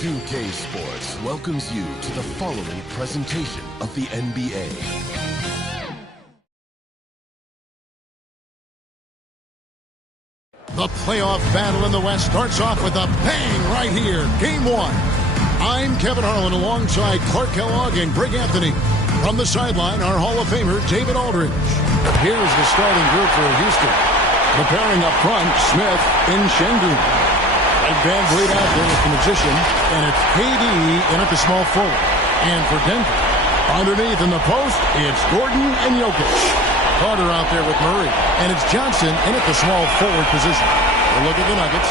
2K Sports welcomes you to the following presentation of the NBA. The playoff battle in the West starts off with a bang right here. Game one. I'm Kevin Harlan alongside Clark Kellogg and Greg Anthony. From the sideline, our Hall of Famer, David Aldridge. Here's the starting group for Houston. Preparing up front, Smith in Shengun. And Van Vliet out there with the magician. And it's KD in at the small forward. And for Denver, underneath in the post, it's Gordon and Jokic. Carter out there with Murray. And it's Johnson in at the small forward position. A look at the Nuggets.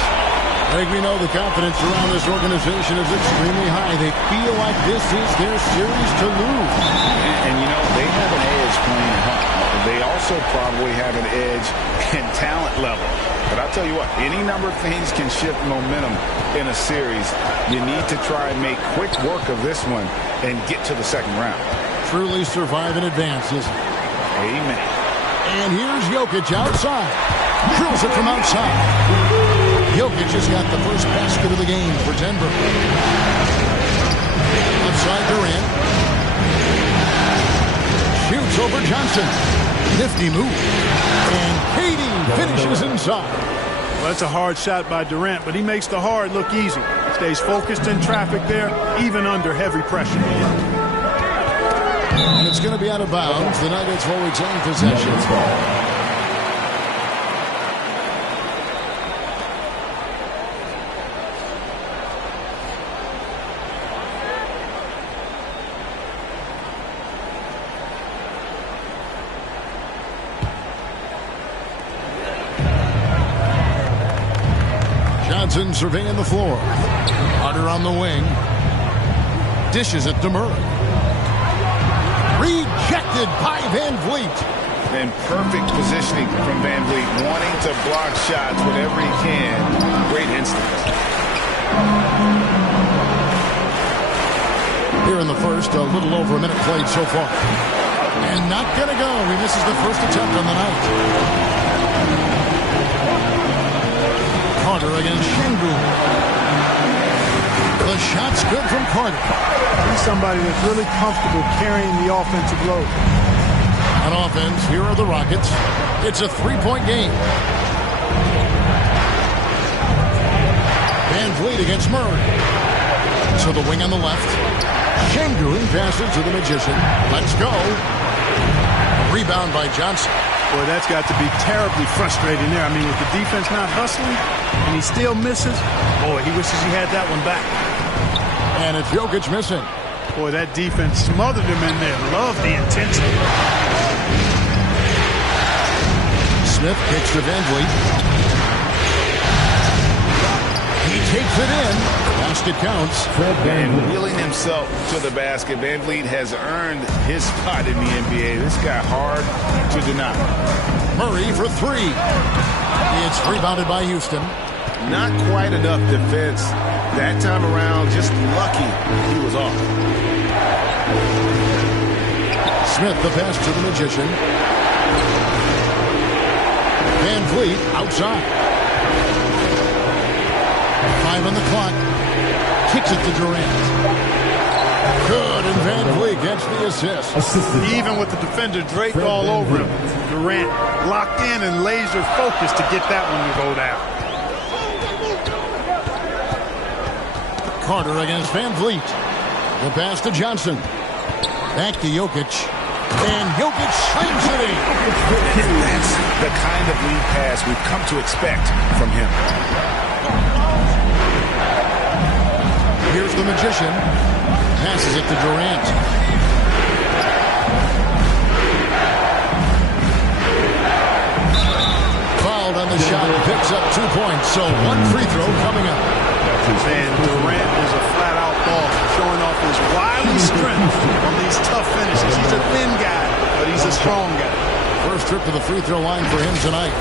Greg, we know the confidence around this organization is extremely high. They feel like this is their series to lose. And you know, they have an edge playing at home. They also probably have an edge in talent level. But I'll tell you what, any number of things can shift momentum in a series. You need to try and make quick work of this one and get to the second round. Truly survive and advance, isn't it? Amen. And here's Jokic outside. Drills it from outside. Jokic has got the first basket of the game for Denver. Outside Durant. Shoots over Johnson. Nifty move. And KD finishes inside. Well, that's a hard shot by Durant, but he makes the hard look easy. Stays focused in traffic there, even under heavy pressure. And it's going to be out of bounds. The Nuggets will retain possession. Johnson surveying the floor. Carter on the wing. Dishes it to Murray. Rejected by Van Vliet. And perfect positioning from Van Vliet, wanting to block shots whatever he can. Great instinct. Here in the first, a little over a minute played so far. And not going to go. He misses the first attempt on the night. Carter against Shengun. The shot's good from Carter. He's somebody that's really comfortable carrying the offensive load. On offense, here are the Rockets. It's a three-point game. Van Vliet against Murray. So the wing on the left. Shengun passes to the magician. Let's go. Rebound by Johnson. Boy, that's got to be terribly frustrating there. I mean, with the defense not hustling, and he still misses, boy, he wishes he had that one back. And it's Jokic missing. Boy, that defense smothered him in there. Love the intensity. Smith kicks to Van Vliet. He takes it in. Basket counts. And wheeling himself to the basket, Van Vliet has earned his spot in the NBA. This guy hard to deny. Murray for three. It's rebounded by Houston. Not quite enough defense that time around. Just lucky he was off. Smith the pass to the magician. Van Vliet outside. 5 on the clock. Kicks it to Durant. Good, and Van Vliet gets the assist. Even with the defender draped all over him, Durant locked in and laser focused to get that one to go down. Carter against Van Vliet. The pass to Johnson. Back to Jokic. And Jokic slings it in. And that's the kind of lead pass we've come to expect from him. Here's the magician. Passes it to Durant. Fouled on the shot. Picks up 2 points. So one free throw coming up. And Durant is a flat-out boss, showing off his wily strength on these tough finishes. He's a thin guy, but he's a strong guy. First trip to the free throw line for him tonight.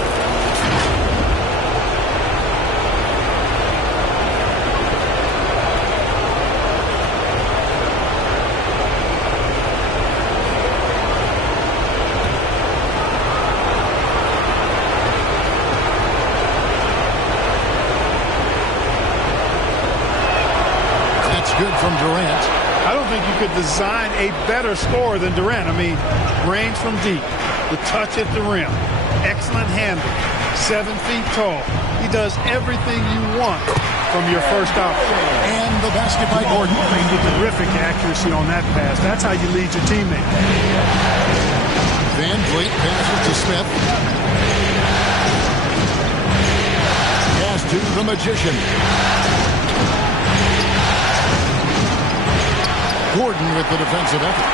good from Durant. I don't think you could design a better scorer than Durant. I mean, range from deep, the touch at the rim, excellent handle, 7 feet tall. He does everything you want from your first option. And the basket by Gordon. Terrific accuracy on that pass. That's how you lead your teammate. Van Vliet passes to Smith. Pass to the Magician. Gordon with the defensive effort.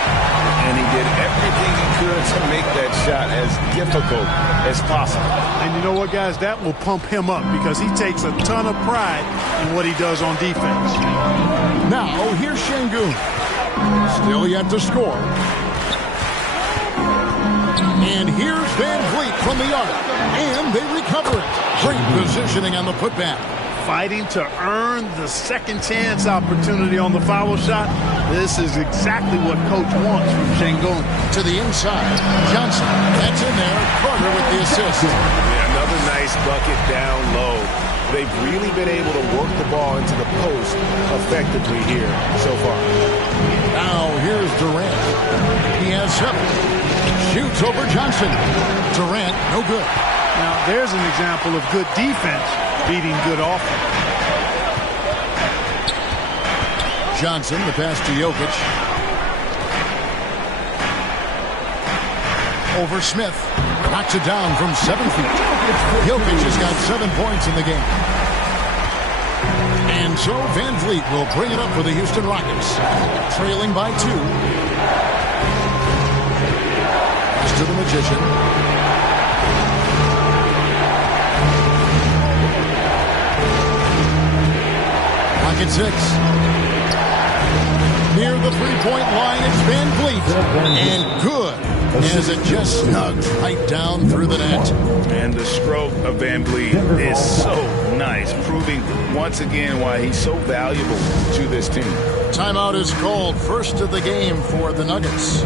And he did everything he could to make that shot as difficult as possible. And you know what, guys? That will pump him up because he takes a ton of pride in what he does on defense. Now, here's Şengün. Still yet to score. And here's Van Vliet from the arc. And they recover it. Great positioning on the putback. Fighting to earn the second chance opportunity on the foul shot. This is exactly what coach wants from Şengün. To the inside. Johnson. That's in there. Carter with the assist. Yeah, another nice bucket down low. They've really been able to work the ball into the post effectively here so far. Now here's Durant. He has 7. Shoots over Johnson. Durant, no good. Now there's an example of good defense beating good offense. Johnson, the pass to Jokic. Over Smith. Knocks it down from 7 feet. Jokic has got 7 points in the game. And so Van Vliet will bring it up for the Houston Rockets. Trailing by 2. Pass to the Magician. At 6. Near the three-point line, it's Van Vliet. And good, as it just snugs right down through the net. And the stroke of Van Vliet is so nice, proving once again why he's so valuable to this team. Timeout is called. First of the game for the Nuggets.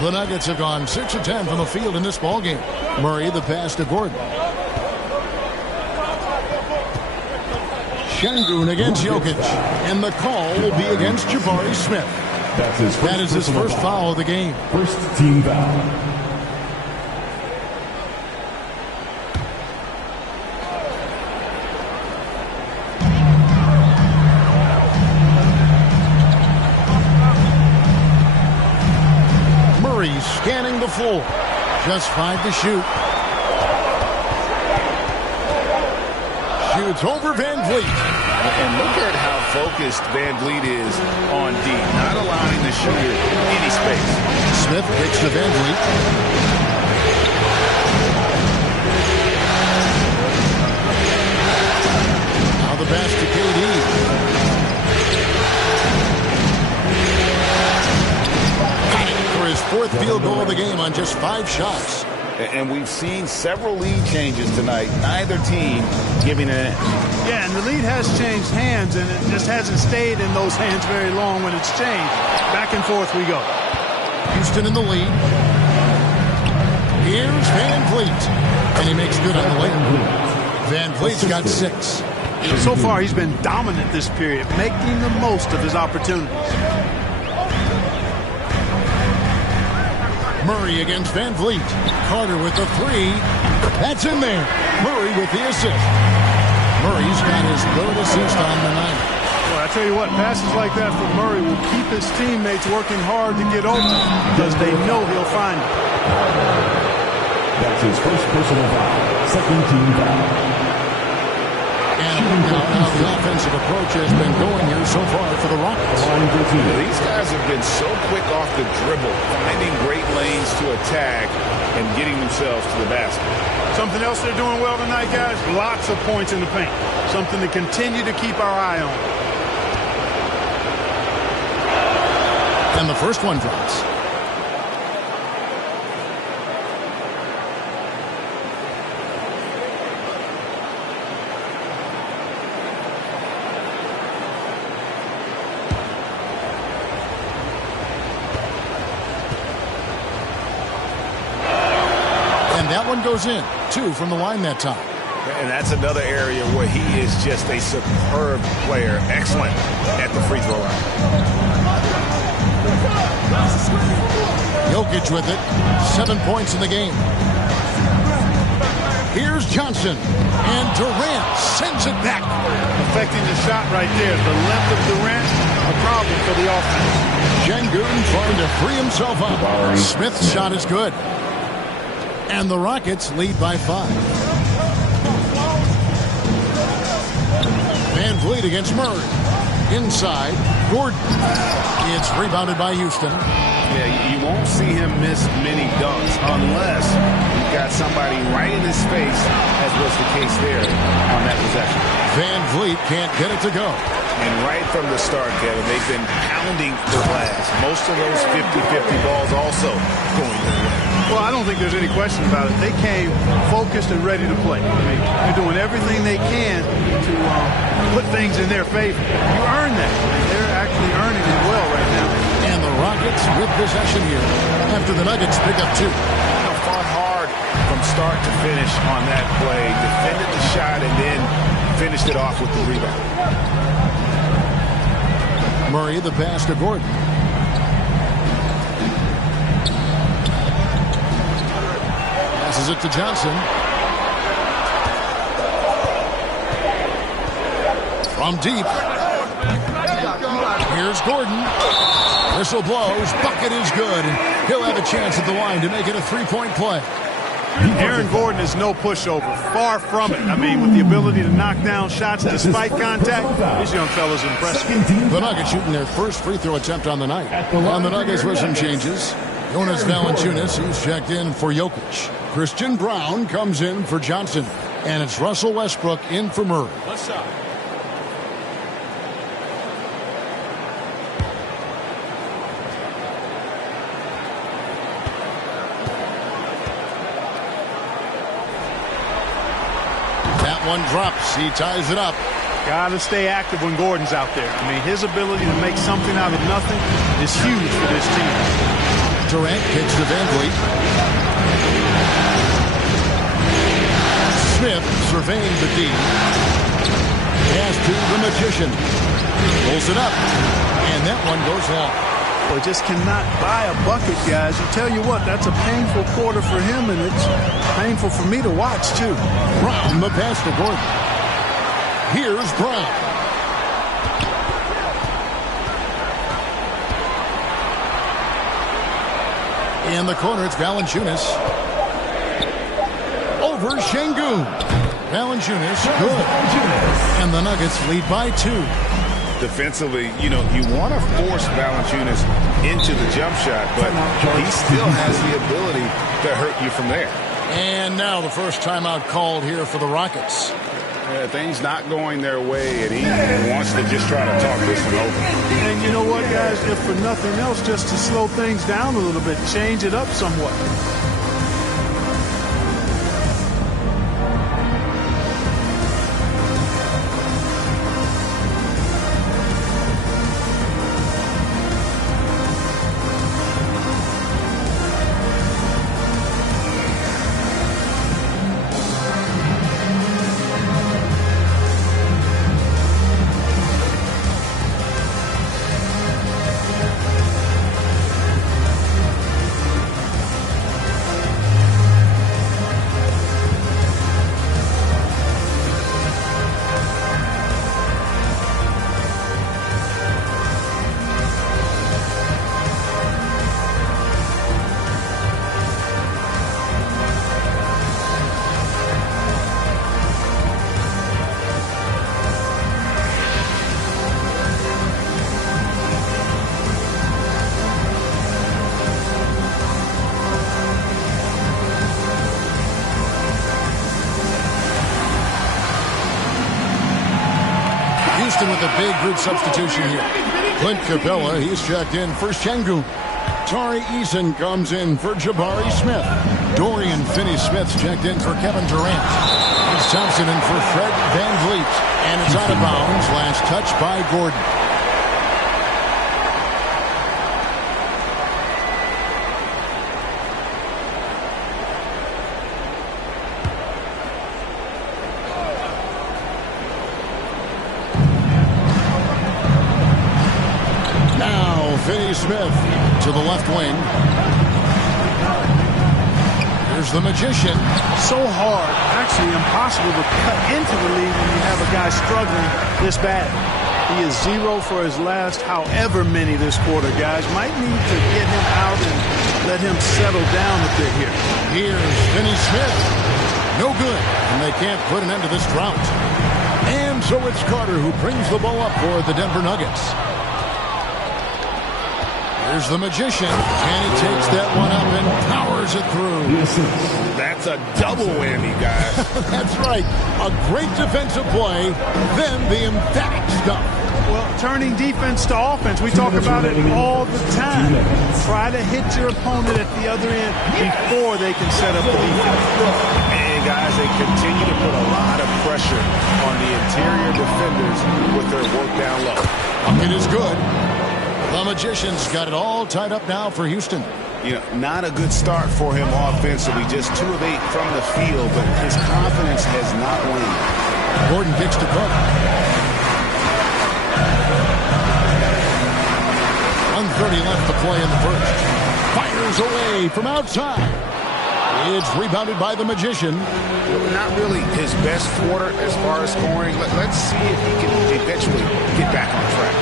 The Nuggets have gone 6 of 10 from the field in this ballgame. Murray, the pass to Gordon. Şengün against Jokic. And the call will be against Jabari Smith. That is his first foul of the game. First team foul. Scanning the floor. Just 5 to shoot. Shoots over Van Vliet. And look at how focused Van Vliet is on D, not allowing the shooter any space. Smith kicks to Van Vliet. Now the pass to KD. His 4th field goal of the game on just 5 shots. And we've seen several lead changes tonight. Neither team giving an inch. Yeah, and the lead has changed hands, and it just hasn't stayed in those hands very long when it's changed. Back and forth we go. Houston in the lead. Here's Van Vliet. And he makes good on the layup. Van Vliet's got 6. So far, he's been dominant this period, making the most of his opportunities. Murray against Van Vliet. Carter with the three. That's in there. Murray with the assist. Murray's got his third assist on the night. Well, I tell you what, passes like that from Murray will keep his teammates working hard to get open because they know he'll find it. That's his first personal foul. Second team foul. And how the offensive approach has been going here so far for the Rockets. These guys have been so quick off the dribble, finding great lanes to attack and getting themselves to the basket. Something else they're doing well tonight, guys, lots of points in the paint. Something to continue to keep our eye on. And the first one drops. And that one goes in. 2 from the line that time. And that's another area where he is just a superb player. Excellent at the free throw line. Jokic with it. 7 points in the game. Here's Johnson. And Durant sends it back. Affecting the shot right there. The length of Durant, a problem for the offense. Şengün trying to free himself up. Smith's shot is good. And the Rockets lead by 5. Van Vliet against Murray. Inside, Gordon. It's rebounded by Houston. Yeah, you won't see him miss many dunks unless you've got somebody right in his face, as was the case there on that possession. Van Vliet can't get it to go. And right from the start, Kevin, they've been pounding the glass. Most of those 50-50 balls also going their way. Well, I don't think there's any question about it. They came focused and ready to play. I mean, they're doing everything they can to put things in their favor. You earn that. And they're actually earning it well right now. And the Rockets with possession here after the Nuggets pick up 2. Fought hard from start to finish on that play. Defended the shot and then finished it off with the rebound. Murray the pass to Gordon. Passes it to Johnson. From deep. Here's Gordon. Whistle blows. Bucket is good. And he'll have a chance at the line to make it a 3-point play. Aaron Gordon is no pushover. Far from it. I mean, with the ability to knock down shots despite contact, this young fella's impressive. The Nuggets shooting their first free throw attempt on the night. On the Nuggets with some changes. Jonas Valanciunas, he's checked in for Jokic. Christian Brown comes in for Johnson. And it's Russell Westbrook in for Murray. That one drops. He ties it up. Got to stay active when Gordon's out there. I mean, his ability to make something out of nothing is huge for this team. Durant kicks to Van Vliet. Smith surveying the D. Pass to the Magician. Pulls it up. And that one goes long. Well, just cannot buy a bucket, guys. I tell you what, that's a painful quarter for him, and it's painful for me to watch, too. Brown the pass to Gordon. Here's Brown. In the corner, it's Valanciunas. Over Şengün. Valanciunas, good. And the Nuggets lead by 2. Defensively, you want to force Valanciunas into the jump shot, but he still has the ability to hurt you from there. And now the first timeout called here for the Rockets. Things not going their way, and he wants to just try to talk this one over. And you know what, guys? If for nothing else, just to slow things down a little bit, change it up somewhat. Houston with a big group substitution here. Clint Capella, he's checked in for Şengün. Tari Eason comes in for Jabari Smith. Dorian Finney-Smith's checked in for Kevin Durant. It's Thompson in for Fred VanVleet. And it's out of bounds. Last touch by Gordon. Finney-Smith to the left wing. Here's the Magician. So hard, actually impossible to cut into the lead when you have a guy struggling this bad. He is 0 for his last however many this quarter, guys. Might need to get him out and let him settle down a bit here. Here's Finney-Smith. No good, and they can't put an end to this drought. And so it's Carter who brings the ball up for the Denver Nuggets. Here's the Magician, and he takes that one up and powers it through. That's a double whammy, guys. That's right. A great defensive play, then the emphatic stuff. Well, turning defense to offense, we talk about it all the time. Try to hit your opponent at the other end before they can set up the defense. And, guys, they continue to put a lot of pressure on the interior defenders with their work down low. It is good. The Magician's got it all tied up now for Houston. You know, not a good start for him offensively. Just 2 of 8 from the field, but his confidence has not waned. Gordon kicks to Carter. 1:30 left to play in the first. Fires away from outside. It's rebounded by the Magician. Not really his best quarter as far as scoring. Let's see if he can eventually get back on track.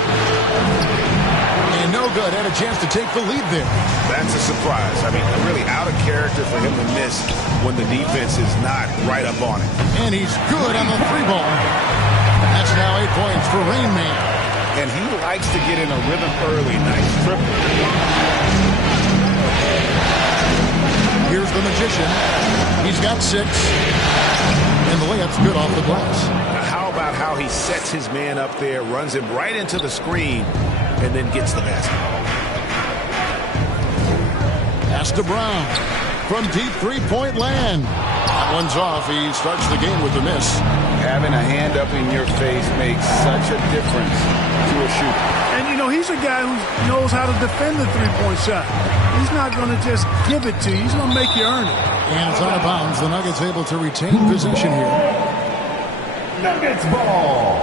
And no good. Had a chance to take the lead there. That's a surprise. I mean, really out of character for him to miss when the defense is not right up on it. And he's good on the 3-ball. That's now 8 points for Rain Man. And he likes to get in a rhythm early. Nice triple. Here's the Magician. He's got 6. And the layup's good off the glass. Now, how about how he sets his man up there, runs him right into the screen, and then gets the basket. Pass to Brown from deep 3-point land. That one's off. He starts the game with a miss. Having a hand up in your face makes such a difference to a shooter. And, you know, he's a guy who knows how to defend the 3-point shot. He's not going to just give it to you. He's going to make you earn it. And it's out of bounds. The Nuggets able to retain possession here. Nuggets ball.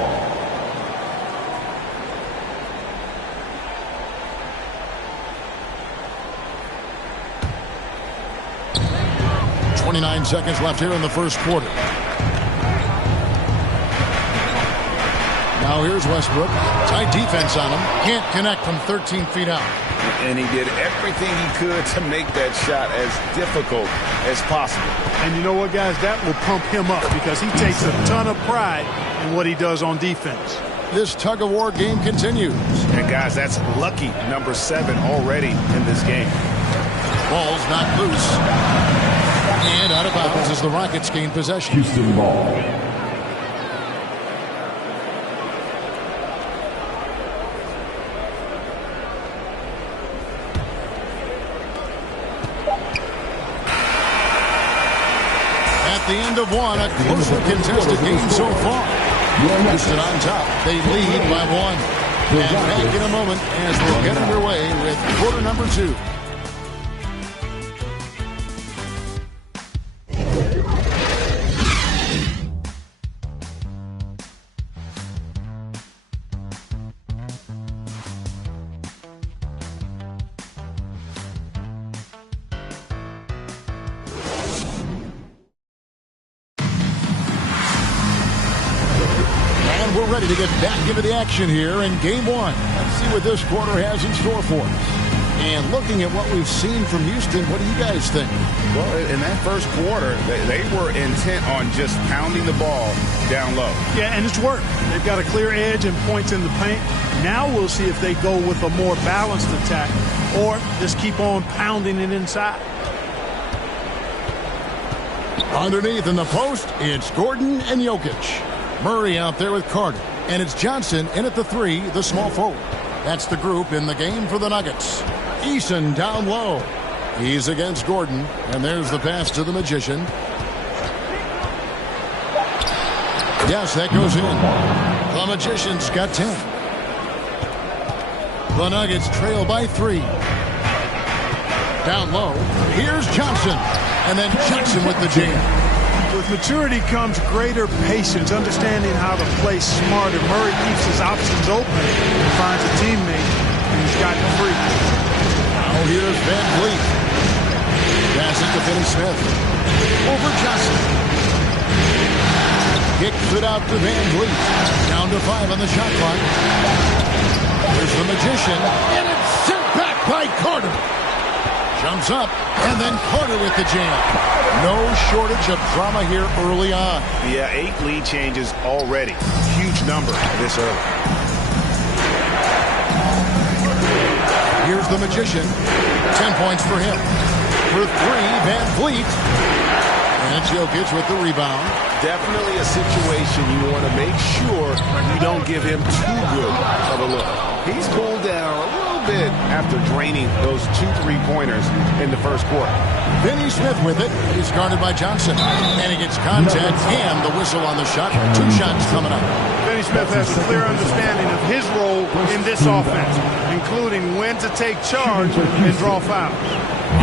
29 seconds left here in the first quarter. Now here's Westbrook. Tight defense on him. Can't connect from 13 feet out. And he did everything he could to make that shot as difficult as possible. And you know what, guys? That will pump him up because he takes a ton of pride in what he does on defense. This tug-of-war game continues. And, guys, that's lucky number 7 already in this game. Ball's not loose. And out of bounds as the Rockets gain possession. Houston ball. At the end of one, a closely contested game so far. Houston on top. They lead by 1. And back in a moment as we'll get underway with quarter number 2. We're ready to get back into the action here in game 1. Let's see what this quarter has in store for us. And looking at what we've seen from Houston, what do you guys think? Well, in that first quarter, they were intent on just pounding the ball down low. Yeah, and it's worked. They've got a clear edge and points in the paint. Now we'll see if they go with a more balanced attack or just keep on pounding it inside. Underneath in the post, it's Gordon and Jokic. Murray out there with Carter. And it's Johnson in at the 3, the small forward. That's the group in the game for the Nuggets. Eason down low. He's against Gordon, and there's the pass to the Magician. Yes, that goes in. The Magician's got 10. The Nuggets trail by 3. Down low. Here's Johnson. And then Johnson with the jam. With maturity comes greater patience, understanding how to play smarter. Murray keeps his options open and finds a teammate, and he's gotten free. Now here's Van Vliet. Passes to Finney Smith. Over Johnson. Kicks it out to Van Vliet. Down to 5 on the shot clock. There's the Magician, and it's sent back by Carter. Jumps up, and then Carter with the jam. No shortage of drama here early on. Yeah, 8 lead changes already. Huge number this early. Here's the Magician. 10 points for him. For 3, Van Vliet. And it's Jokic with the rebound. Definitely a situation you want to make sure you don't give him too good of a look. He's cooled down a little bit after draining those 2 3-pointers in the first quarter. Finney Smith with it. He's guarded by Johnson. And he gets contact and the whistle on the shot. 2 shots coming up. Finney Smith has a clear understanding of his role in this offense, including when to take charge and draw fouls.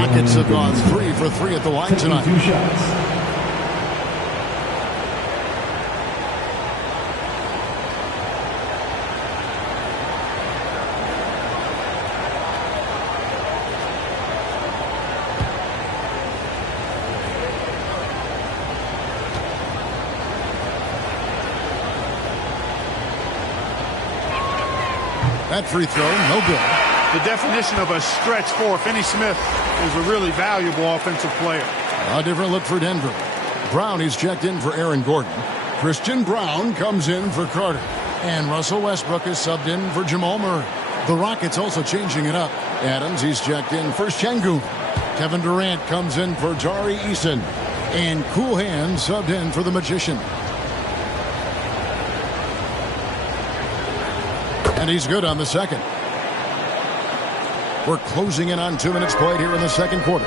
Rockets have gone 3 for 3 at the line tonight. 2 shots. That free throw, no good. The definition of a stretch 4. Finney Smith is a really valuable offensive player. A different look for Denver. Brown is checked in for Aaron Gordon. Christian Brown comes in for Carter. And Russell Westbrook is subbed in for Jamal Murray. The Rockets also changing it up. Adams, he's checked in for Şengün. Kevin Durant comes in for Tari Eason. And Cool Hand subbed in for the Magician. And he's good on the second. We're closing in on 2 minutes played here in the second quarter.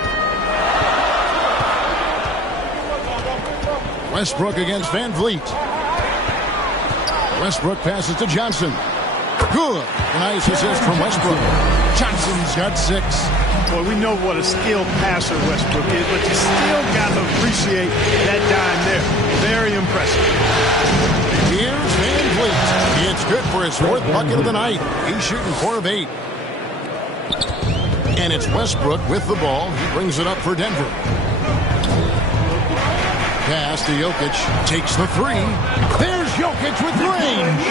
Westbrook against Van Vliet. Westbrook passes to Johnson. Good. A nice assist from Westbrook. Johnson's got 6. Boy, we know what a skilled passer Westbrook is, but you still got to appreciate that dime there. Very impressive. Here's Van Vliet. It's good for his 4th bucket of the night. He's shooting 4 of 8. And it's Westbrook with the ball. He brings it up for Denver. Pass to Jokic. Takes the 3. There's Jokic with range.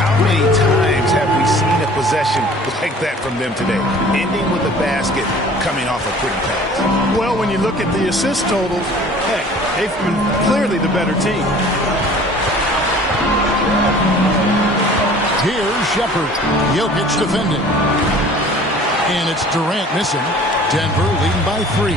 How many times have we seen a possession like that from them today? Ending with a basket, coming off a pretty pass. Well, when you look at the assist totals, heck, they've been clearly the better team. Here's Shepard. Jokic defending. And it's Durant missing. Denver leading by 3.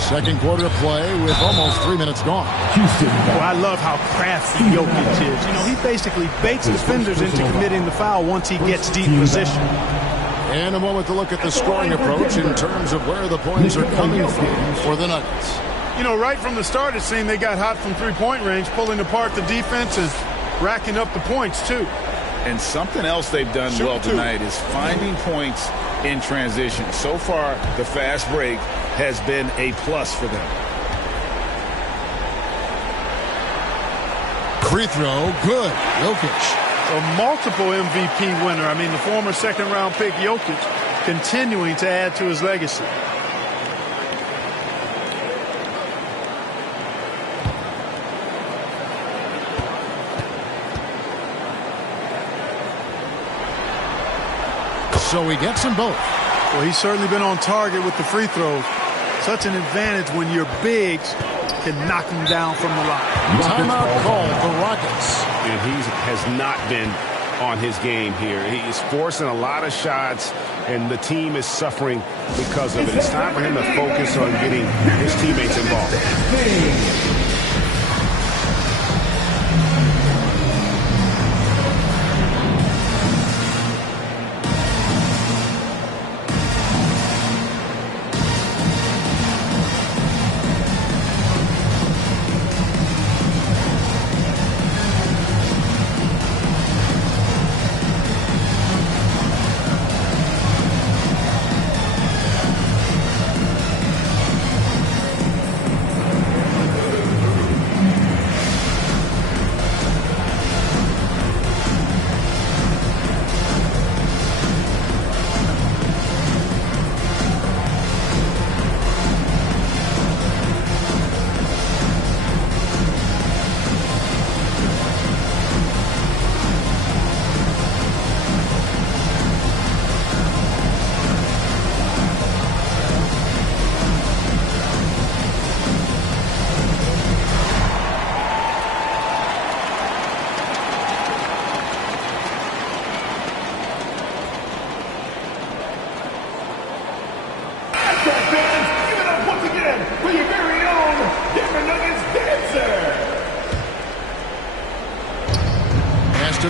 Second quarter of play with almost 3 minutes gone. Well, I love how crafty Jokic is. You know, he basically baits defenders into committing the foul once he gets deep position. And a moment to look at the scoring approach in terms of where the points are coming from for the Nuggets. You know, right from the start, it seemed they got hot from 3-point range, pulling apart the defense and racking up the points, too. And something else they've done well tonight is finding points in transition. So far, the fast break has been a plus for them. Free throw, good. Jokic. A multiple MVP winner. I mean, the former second-round pick Jokic continuing to add to his legacy. So he gets them both. Well, he's certainly been on target with the free throws. Such an advantage when your bigs can knock them down from the line. Timeout called the Rockets. And he has not been on his game here. He's forcing a lot of shots, and the team is suffering because of it. It's time for him to focus on getting his teammates involved.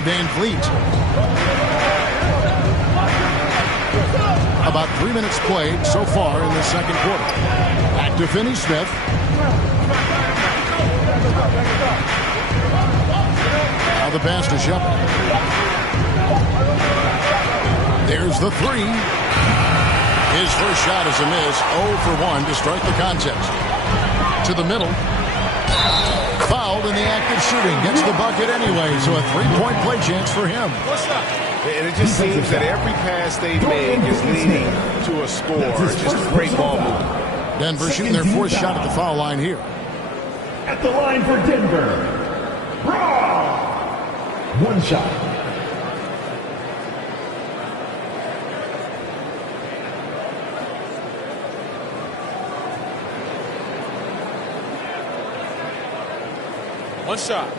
Van Vliet. About 3 minutes played so far in the second quarter. Back to Finney-Smith. Now the pass to Shepard. There's the three. His first shot is a miss. 0 for 1 to start the contest. To the middle. Fouled in the act of shooting. Gets the bucket anyway, so a three-point play chance for him. And it just seems that every pass they make is leading to a score. Just a great ball movement. Denver shooting their fourth shot at the foul line here. At the line for Denver, one shot. One shot.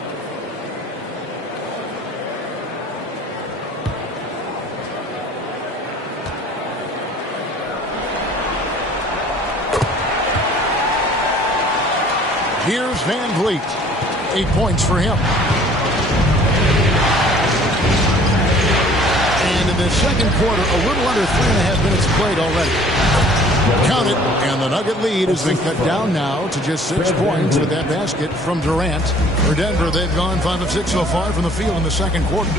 Here's Van Vliet. 8 points for him. And in the second quarter, a little under 3.5 minutes played already. Count it, and the Nugget lead has been cut down now to just 6 points with that basket from Durant. For Denver, they've gone 5 of 6 so far from the field in the second quarter.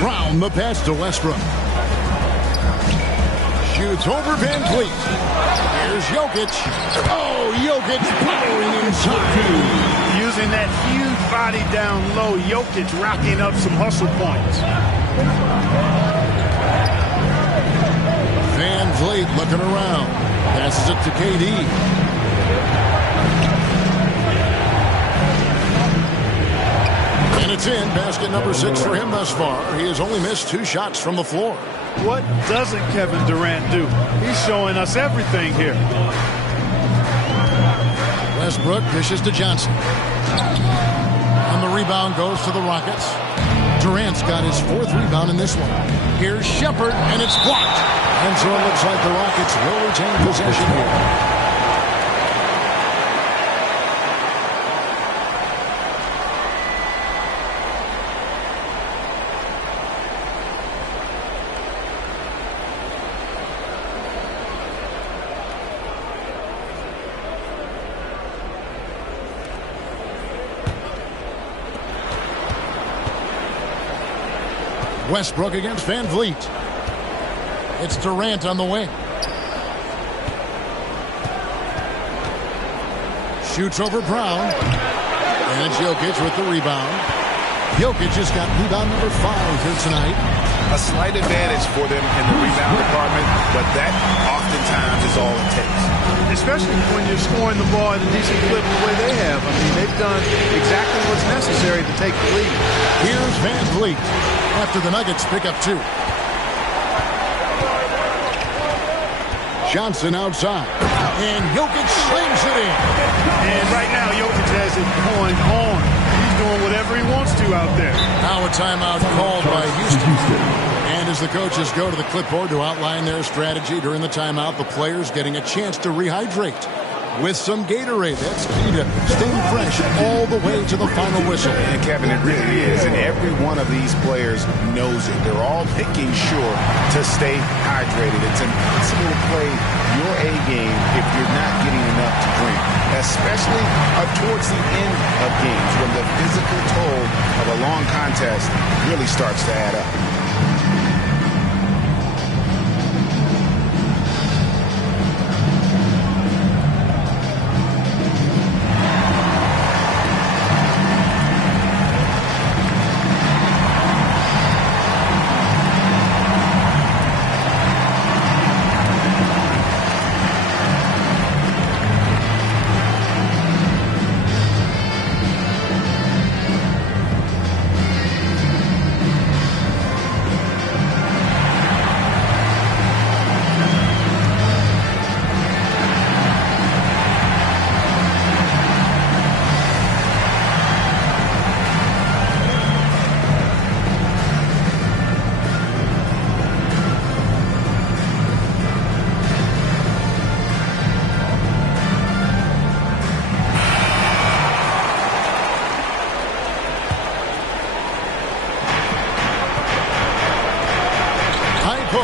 Brown, the pass to Westbrook. Shoots over Van Vliet. Here's Jokic. Oh, Jokic powering inside. Using that huge body down low, Jokic racking up some hustle points. Van Vliet looking around. Passes it to KD. And it's in. Basket number 6 for him thus far. He has only missed 2 shots from the floor. What doesn't Kevin Durant do? He's showing us everything here. Westbrook dishes to Johnson. And the rebound goes to the Rockets. Durant's got his 4th rebound in this one. Here's Shepard, and it's blocked. And so it looks like the Rockets will retain possession here. Westbrook against Van Vliet. It's Durant on the wing. Shoots over Brown. And it's Jokic with the rebound. Jokic has got rebound number 5 here tonight. A slight advantage for them in the rebound department, but that oftentimes is all it takes. Especially when you're scoring the ball at a decent clip the way they have. I mean, they've done exactly what's necessary to take the lead. Here's Van Vliet after the Nuggets pick up 2. Johnson outside. And Jokic slams it in. And right now, Jokic has it going on. He's doing whatever he wants to out there. Now a timeout called by Houston. And as the coaches go to the clipboard to outline their strategy during the timeout, the players getting a chance to rehydrate with some Gatorade. That's key to staying fresh all the way to the final whistle. And Kevin, it really is. And every one of these players knows it. They're all making sure to stay hydrated. It's impossible to play your A game if you're not getting enough to drink, especially towards the end of games when the physical toll of a long contest really starts to add up.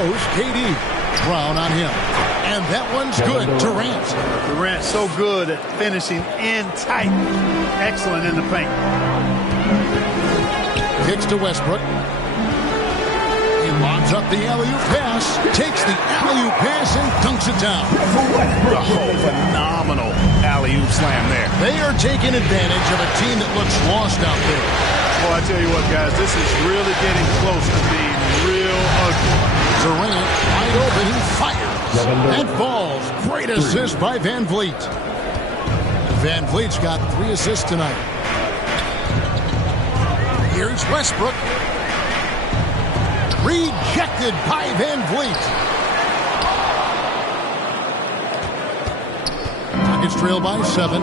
goes KD. Brown on him. And that one's good. Durant. Durant so good at finishing in tight. Excellent in the paint. Kicks to Westbrook. He lobs up the alley-oop pass. Takes the alley-oop pass and dunks it down. Oh, phenomenal alley-oop slam there. They are taking advantage of a team that looks lost out there. Well, I tell you what, guys, this is really getting close to being real ugly. Durant, wide open, he fires. That falls. Great assist by Van Vliet. Van Vliet's got 3 assists tonight. Here's Westbrook. Rejected by Van Vliet. Rockets trail by 7.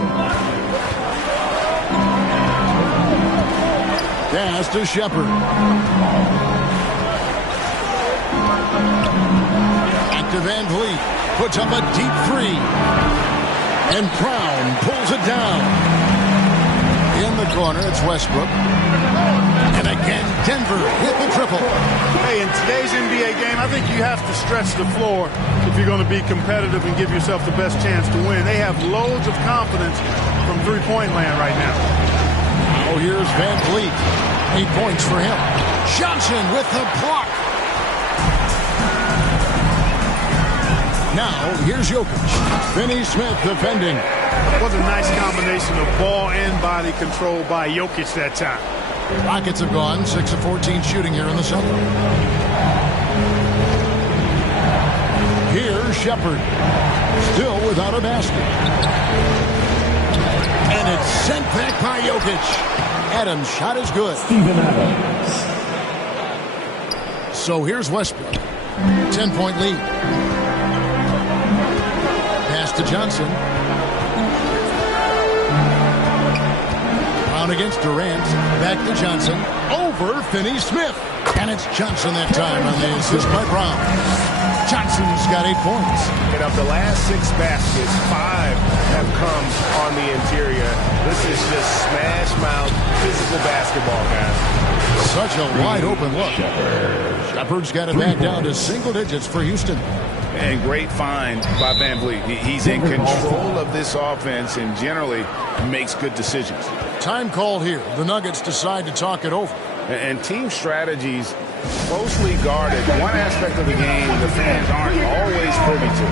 Pass to Shepard. Back to Van Vliet. Puts up a deep 3. And Brown pulls it down. In the corner, it's Westbrook. And again, Denver hit the triple. Hey, in today's NBA game, I think you have to stretch the floor if you're going to be competitive and give yourself the best chance to win. They have loads of confidence from three-point land right now. Oh, here's Van Vliet. 8 points for him. Johnson with the block. Now, here's Jokic. Finney Smith defending. What a nice combination of ball and body control by Jokic that time. Rockets have gone 6 of 14 shooting here in the second. Here's Shepard. Still without a basket. And it's sent back by Jokic. Adams' shot is good. Steven Adams. So here's Westbrook. 10-point lead. Pass to Johnson. Brown against Durant. Back to Johnson. Over Finney Smith. And it's Johnson that time on the assist by Brown. Johnson's got 8 points. And of the last 6 baskets, 5 have come on the interior. This is just smash mouth physical basketball, guys. Such a wide open look. Shepard's got it back down to single digits for Houston. And great find by Van Vliet. He's in control of this offense and generally makes good decisions. Time called here. The Nuggets decide to talk it over. And team strategies closely guarded. One aspect of the game the fans aren't always privy to.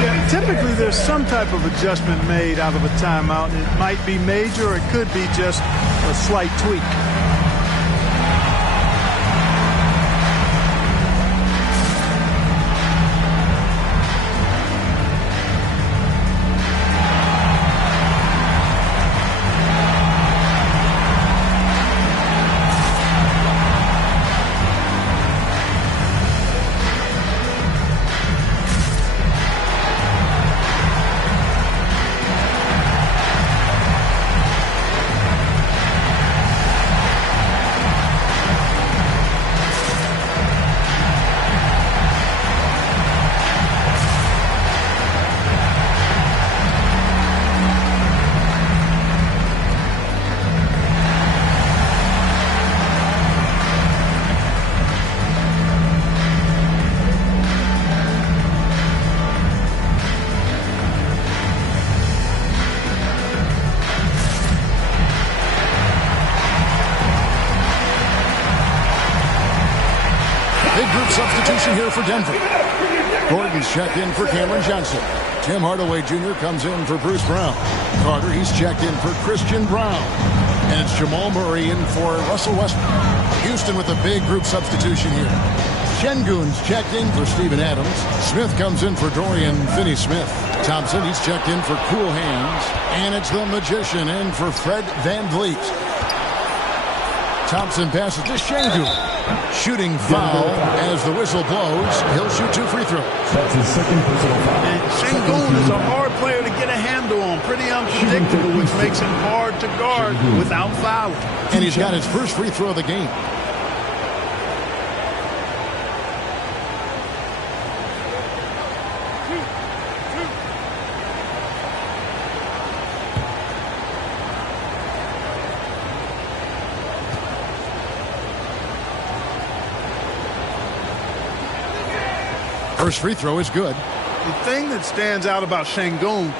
Yeah, typically there's some type of adjustment made out of a timeout. It might be major or it could be just a slight tweak. Substitution here for Denver. Gordon's checked in for Cameron Johnson. Tim Hardaway Jr. comes in for Bruce Brown. Carter, he's checked in for Christian Brown. And it's Jamal Murray in for Russell Westbrook. Houston with a big group substitution here. Şengün's checked in for Steven Adams. Smith comes in for Dorian Finney-Smith. Thompson, he's checked in for Cool Hands. And it's the Magician in for Fred Van Vliet. Thompson passes to Şengün. Shooting foul as the whistle blows. He'll shoot 2 free throws. That's his second personal foul. And Şengün is a hard player to get a handle on. Pretty unpredictable, which makes him hard to guard without fouling. And he's got his first free throw of the game. First free throw is good. The thing that stands out about Şengün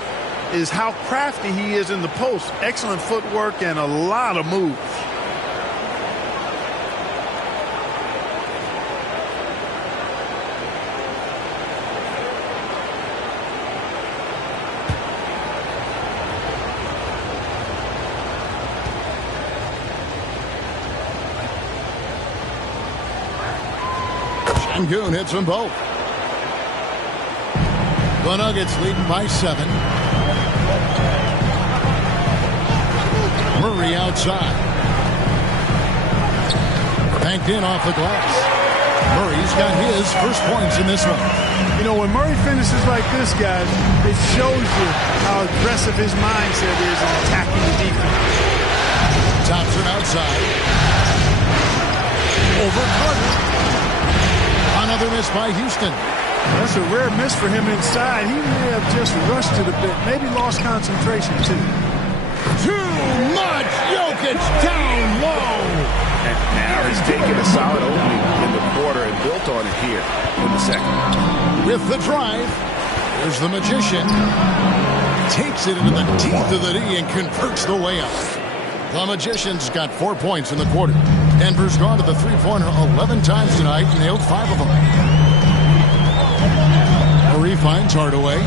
is how crafty he is in the post. Excellent footwork and a lot of moves. Şengün hits them both. The Nuggets leading by 7. Murray outside. Banked in off the glass. Murray's got his first points in this one. You know, when Murray finishes like this, guys, it shows you how aggressive his mindset is in attacking the defense. Thompson outside. Over Carter. Another miss by Houston. That's a rare miss for him inside. He may have just rushed it a bit. Maybe lost concentration, too. Too much. Jokic down low. And now he's taken a solid opening in the quarter and built on it here in the second. With the drive, there's the Magician. Takes it into the teeth of the D and converts the layup. The Magician's got 4 points in the quarter. Denver's gone to the three-pointer 11 times tonight and nailed 5 of them. Murray finds Hardaway.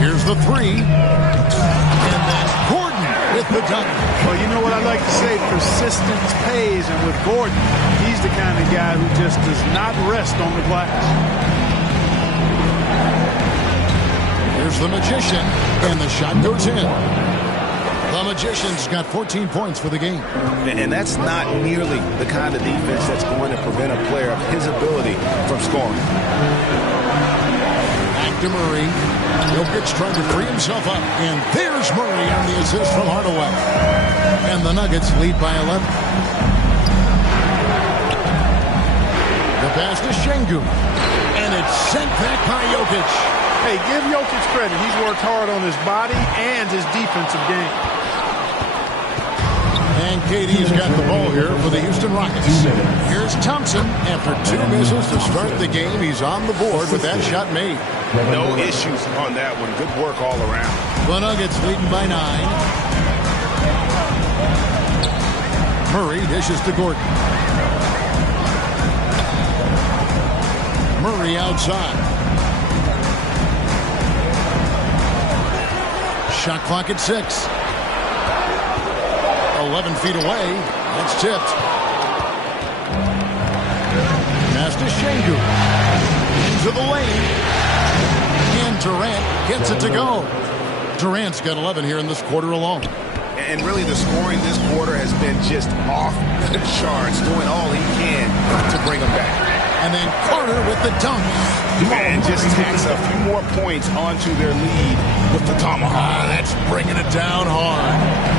Here's the 3. And then Gordon with the dunk. Well, you know what I like to say? Persistence pays. And with Gordon, he's the kind of guy who just does not rest on the glass. Here's the Magician. And the shot goes in. The Magician's got 14 points for the game. And that's not nearly the kind of defense that's going to prevent a player of his ability from scoring. Back to Murray. Jokic trying to free himself up. And there's Murray on the assist from Hardaway. And the Nuggets lead by 11. The pass to Şengün. And it's sent back by Jokic. Hey, give Jokic credit. He's worked hard on his body and his defensive game. And KD's got the ball here for the Houston Rockets. Here's Thompson. After 2 misses to start the game, he's on the board with that shot made. No issues on that one. Good work all around. The Nuggets leading by 9. Murray dishes to Gordon. Murray outside. Shot clock at 6. 11 feet away. That's tipped. Pass to Şengün. Into the lane. And Durant gets it to go. Durant's got 11 here in this quarter alone. And really the scoring this quarter has been just off the charts, doing all he can to bring them back. And then Carter with the dunk. And just tacks a few more points onto their lead with the tomahawk. That's bringing it down hard.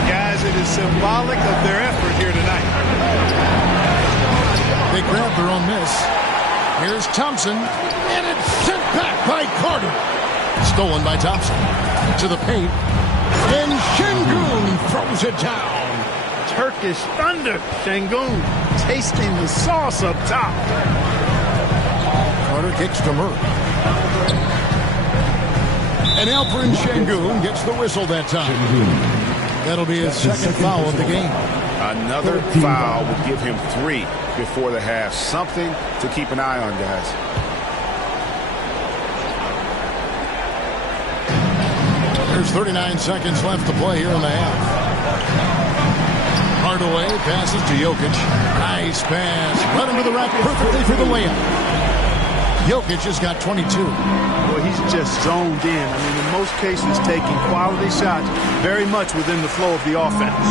Guys, it is symbolic of their effort here tonight. They grab their own miss. Here's Thompson. And it's sent back by Carter. Stolen by Thompson. To the paint. And Şengün throws it down. Turkish thunder. Şengün tasting the sauce up top. Carter kicks to Murray. And Alperen Şengün gets the whistle that time. That'll be his second foul of the game. Another foul would give him 3 before the half. Something to keep an eye on, guys. There's 39 seconds left to play here in the half. Hardaway passes to Jokic. Nice pass. Right into the rack perfectly for the layup. Jokic has got 22. Well, he's just zoned in. I mean, in most cases, taking quality shots very much within the flow of the offense.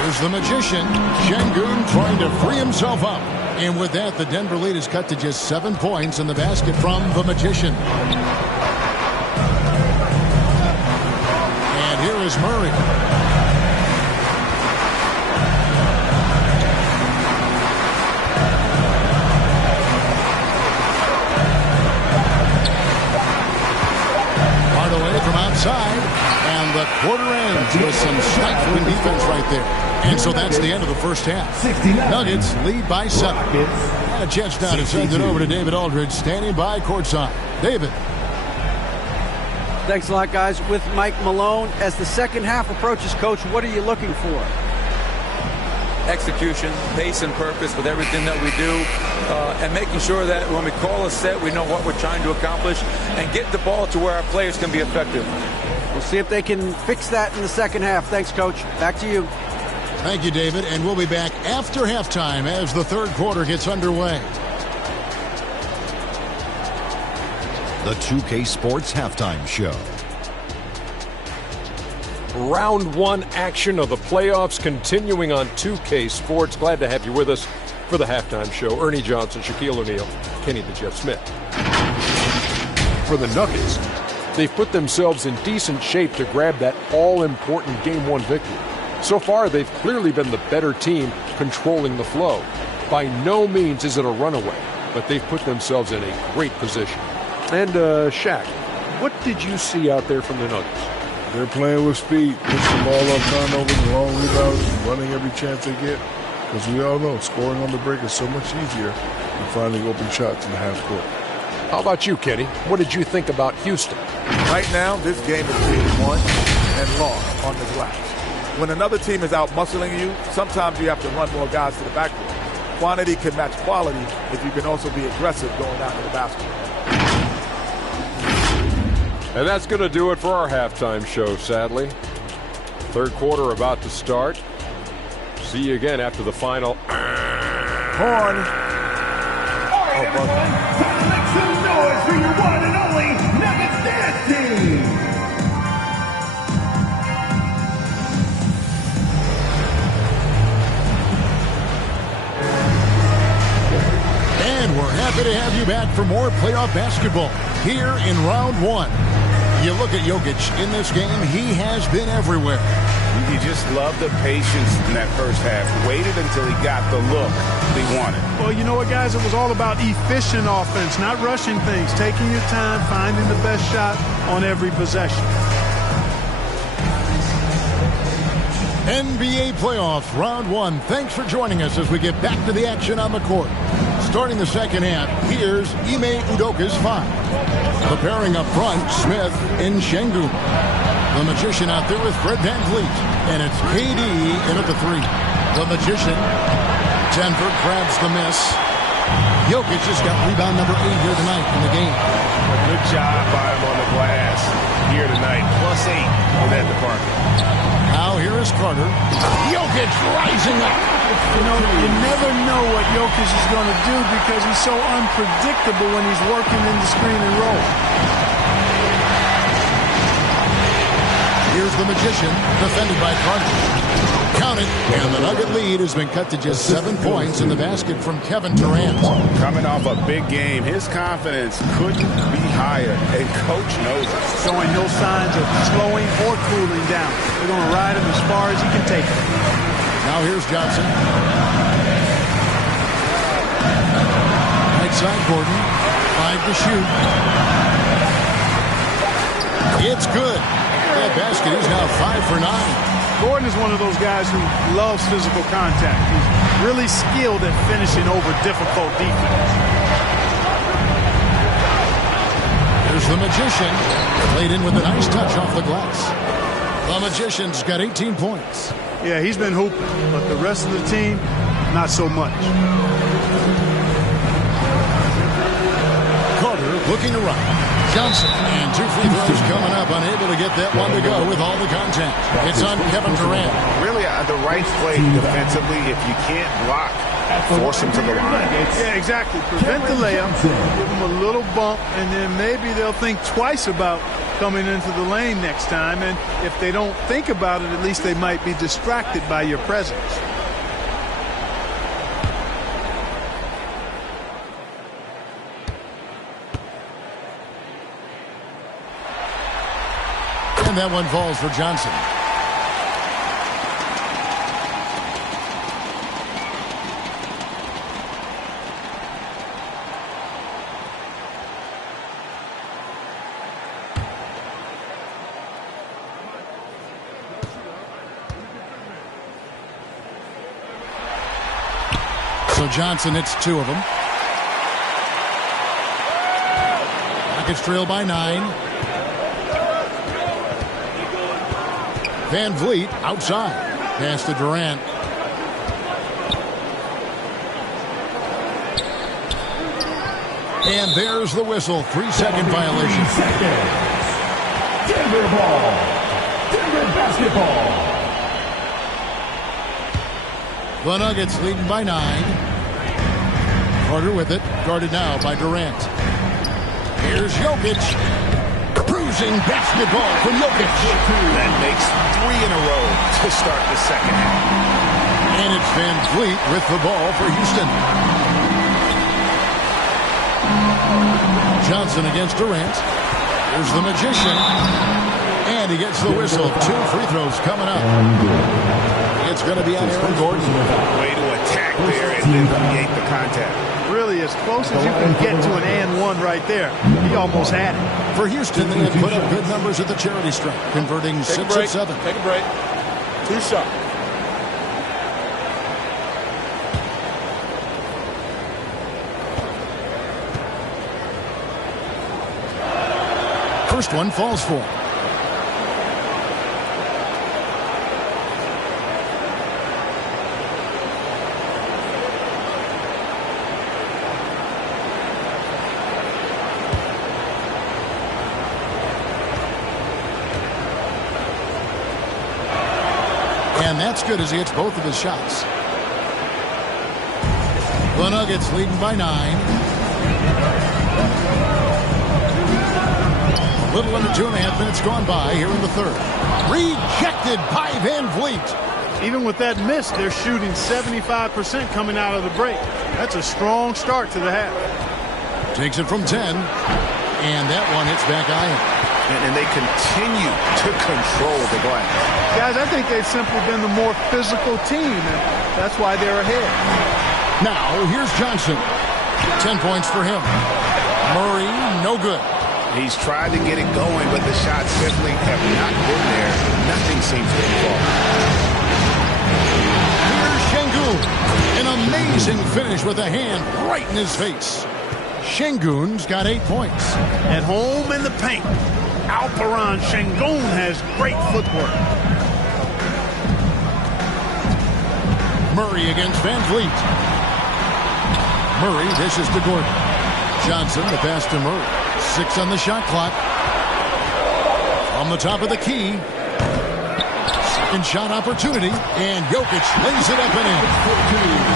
Here's the Magician. Şengün trying to free himself up. And with that, the Denver lead is cut to just 7 points in the basket from the Magician. And here is Murray. From outside, and the quarter ends with some stifling defense right there. And so that's the end of the first half. Nuggets lead by 7. And a chance now to send it over to David Aldridge, standing by courtside. David. Thanks a lot, guys. With Mike Malone, as the second half approaches, Coach, what are you looking for? Execution, pace, and purpose with everything that we do, and making sure that when we call a set, we know what we're trying to accomplish and get the ball to where our players can be effective. We'll see if they can fix that in the second half. Thanks, Coach. Back to you. Thank you, David. And we'll be back after halftime as the third quarter gets underway. The 2K Sports Halftime Show. Round one action of the playoffs continuing on 2K Sports. Glad to have you with us for the halftime show. Ernie Johnson, Shaquille O'Neal, Kenny the Jet Smith. For the Nuggets, they've put themselves in decent shape to grab that all-important Game 1 victory. So far, they've clearly been the better team controlling the flow. By no means is it a runaway, but they've put themselves in a great position. And, Shaq, what did you see out there from the Nuggets? They're playing with speed, pushing the ball up, turnovers, long rebounds, running every chance they get. Because we all know scoring on the break is so much easier than finding open shots in the half court. How about you, Kenny? What did you think about Houston? Right now, this game is being won and lost on the glass. When another team is out muscling you, sometimes you have to run more guys to the backcourt. Quantity can match quality if you can also be aggressive going out to the basket. And that's going to do it for our halftime show, sadly. Third quarter about to start. See you again after the final. Horn. Make some noise for your one and only Nuggets Dance Team. And we're happy to have you back for more playoff basketball here in round one. You look at Jokic in this game, he has been everywhere. You just love the patience in that first half. Waited until he got the look he wanted. Well, you know what, guys? It was all about efficient offense, not rushing things, taking your time, finding the best shot on every possession. NBA playoffs, round one. Thanks for joining us as we get back to the action on the court. Starting the second half, here's Ime Udoka's five. The pairing up front, Smith and Şengün. The Magician out there with Fred VanVleet. And it's KD in at the three. The Magician. Denver grabs the miss. Jokic just got rebound number 8 here tonight in the game. A good job by him on the glass here tonight. +8 in that department. Now here is Carter. Jokic rising up. You know, you never know what Jokic is going to do because he's so unpredictable when he's working in the screen and roll. Here's the Magician, defended by Carter. Count it, and the Nugget lead has been cut to just 7 points in the basket from Kevin Durant. Coming off a big game, his confidence couldn't be higher, and Coach knows it. Showing no signs of slowing or cooling down. They're going to ride him as far as he can take him. Now here's Johnson. Right side, Gordon. 5 to shoot. It's good. That basket is now 5 for 9. Gordon is one of those guys who loves physical contact. He's really skilled at finishing over difficult defense. There's the Magician. Played in with a nice touch off the glass. The Magician's got 18 points. Yeah, he's been hooping, but the rest of the team, not so much. Carter looking to run. Johnson, and 2 free throws coming up, unable to get that one to go with all the contact. It's on Kevin Durant. Really, the right play defensively, if you can't block, force him to the line. Yeah, exactly. Prevent the layup, give him a little bump, and then maybe they'll think twice about coming into the lane next time. And if they don't think about it, at least they might be distracted by your presence. And that one falls for Johnson. So Johnson hits 2 of them. Rockets trail by 9. Van Vliet outside. Pass to Durant. And there's the whistle. 3-second violation. 3 seconds. Denver ball. Denver basketball. The Nuggets leading by 9. Carter with it. Guarded now by Durant. Here's Jokic. Cruising basketball from Jokic. That makes 3 in a row to start the second half. And it's Van Vliet with the ball for Houston. Johnson against Durant. Here's the Magician. And he gets the whistle. 2 free throws coming up. It's going to be on Aaron Gordon. Way to attack there and then create the contact. Really as close as you can get to an and one right there. He almost had it. For Houston, they have put up good numbers at the charity stripe, converting 6 of 7. Take a break. 2 shots. First one falls for. And that's good as he hits both of his shots. The Nuggets leading by 9. A little under 2.5 minutes gone by here in the third. Rejected by Van Vliet. Even with that miss, they're shooting 75% coming out of the break. That's a strong start to the half. Takes it from 10. And that one hits back iron. And they continue to control the glass. Guys, I think they've simply been the more physical team, and that's why they're ahead. Now, here's Johnson. 10 points for him. Murray, no good. He's tried to get it going, but the shots simply have not been there. Nothing seems to be falling. Here's Şengün. An amazing finish with a hand right in his face. Şengün's got 8 points. At home in the paint, Alperen Şengün has great footwork. Murray against Van Vliet. Murray dishes to Gordon. Johnson, the pass to Murray. 6 on the shot clock. From the top of the key. Second shot opportunity. And Jokic lays it up and in.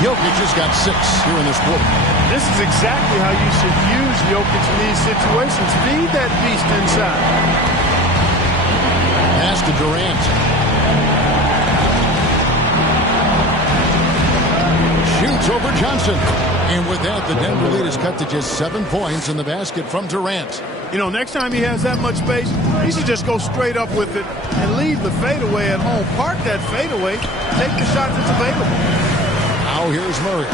Jokic has got 6 here in this quarter. This is exactly how you should use Jokic in these situations. Feed that beast inside. Pass to Durant. Shoots over Johnson. And with that, the Denver lead is cut to just 7 points in the basket from Durant. You know, next time he has that much space, he should just go straight up with it and leave the fadeaway at home. Park that fadeaway. Take the shot that's available. Now here's Murray.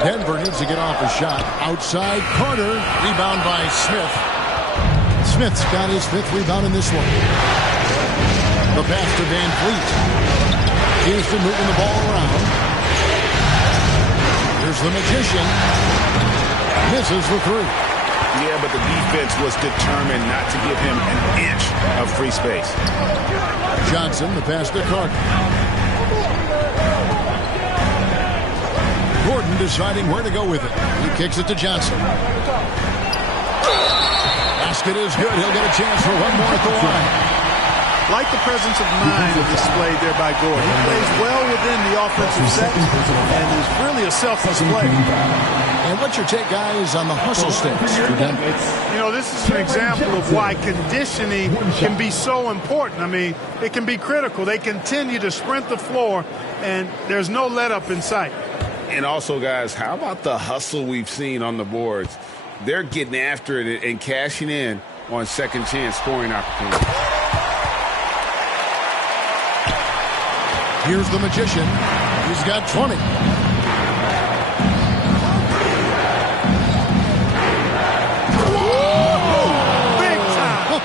Denver needs to get off a shot. Outside Carter. Rebound by Smith. Smith's got his 5th rebound in this one. The pass to Van Vliet. Houston moving the ball around. Here's the Magician. Misses the 3. Yeah, but the defense was determined not to give him an inch of free space. Johnson, the pass to Carter. Gordon deciding where to go with it. He kicks it to Johnson. Basket is good. He'll get a chance for one more at the line. Like the presence of mind displayed there by Gordon. He plays well within the offensive set and is really a selfless player. And what's your take, guys, on the hustle stakes for Denver? You know, this is an example of why conditioning can be so important. I mean, it can be critical. They continue to sprint the floor, and there's no let-up in sight. And also, guys, how about the hustle we've seen on the boards? They're getting after it and cashing in on second chance scoring opportunities. Here's the Magician. He's got 20. Big time.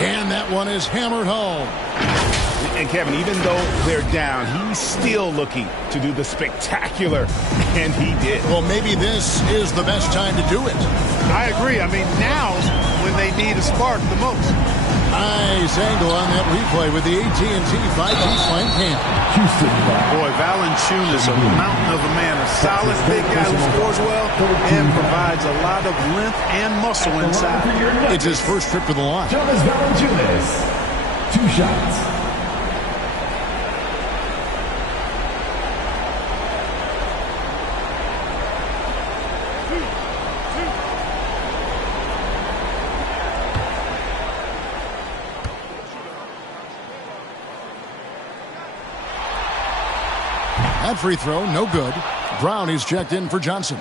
And that one one is hammered home. And Kevin, even though they're down, he's still looking to do the spectacular, and he did. Well, maybe this is the best time to do it. I agree. I mean, now's when they need a spark the most. Nice angle on that replay with the AT&T 5G Slam Cam. Boy, Valanciunas is a mountain of a man, a solid big guy who scores well and provides a lot of length and muscle inside. It's his first trip to the line. Jonas Valanciunas, 2 shots. That free throw, no good. Brown is checked in for Johnson.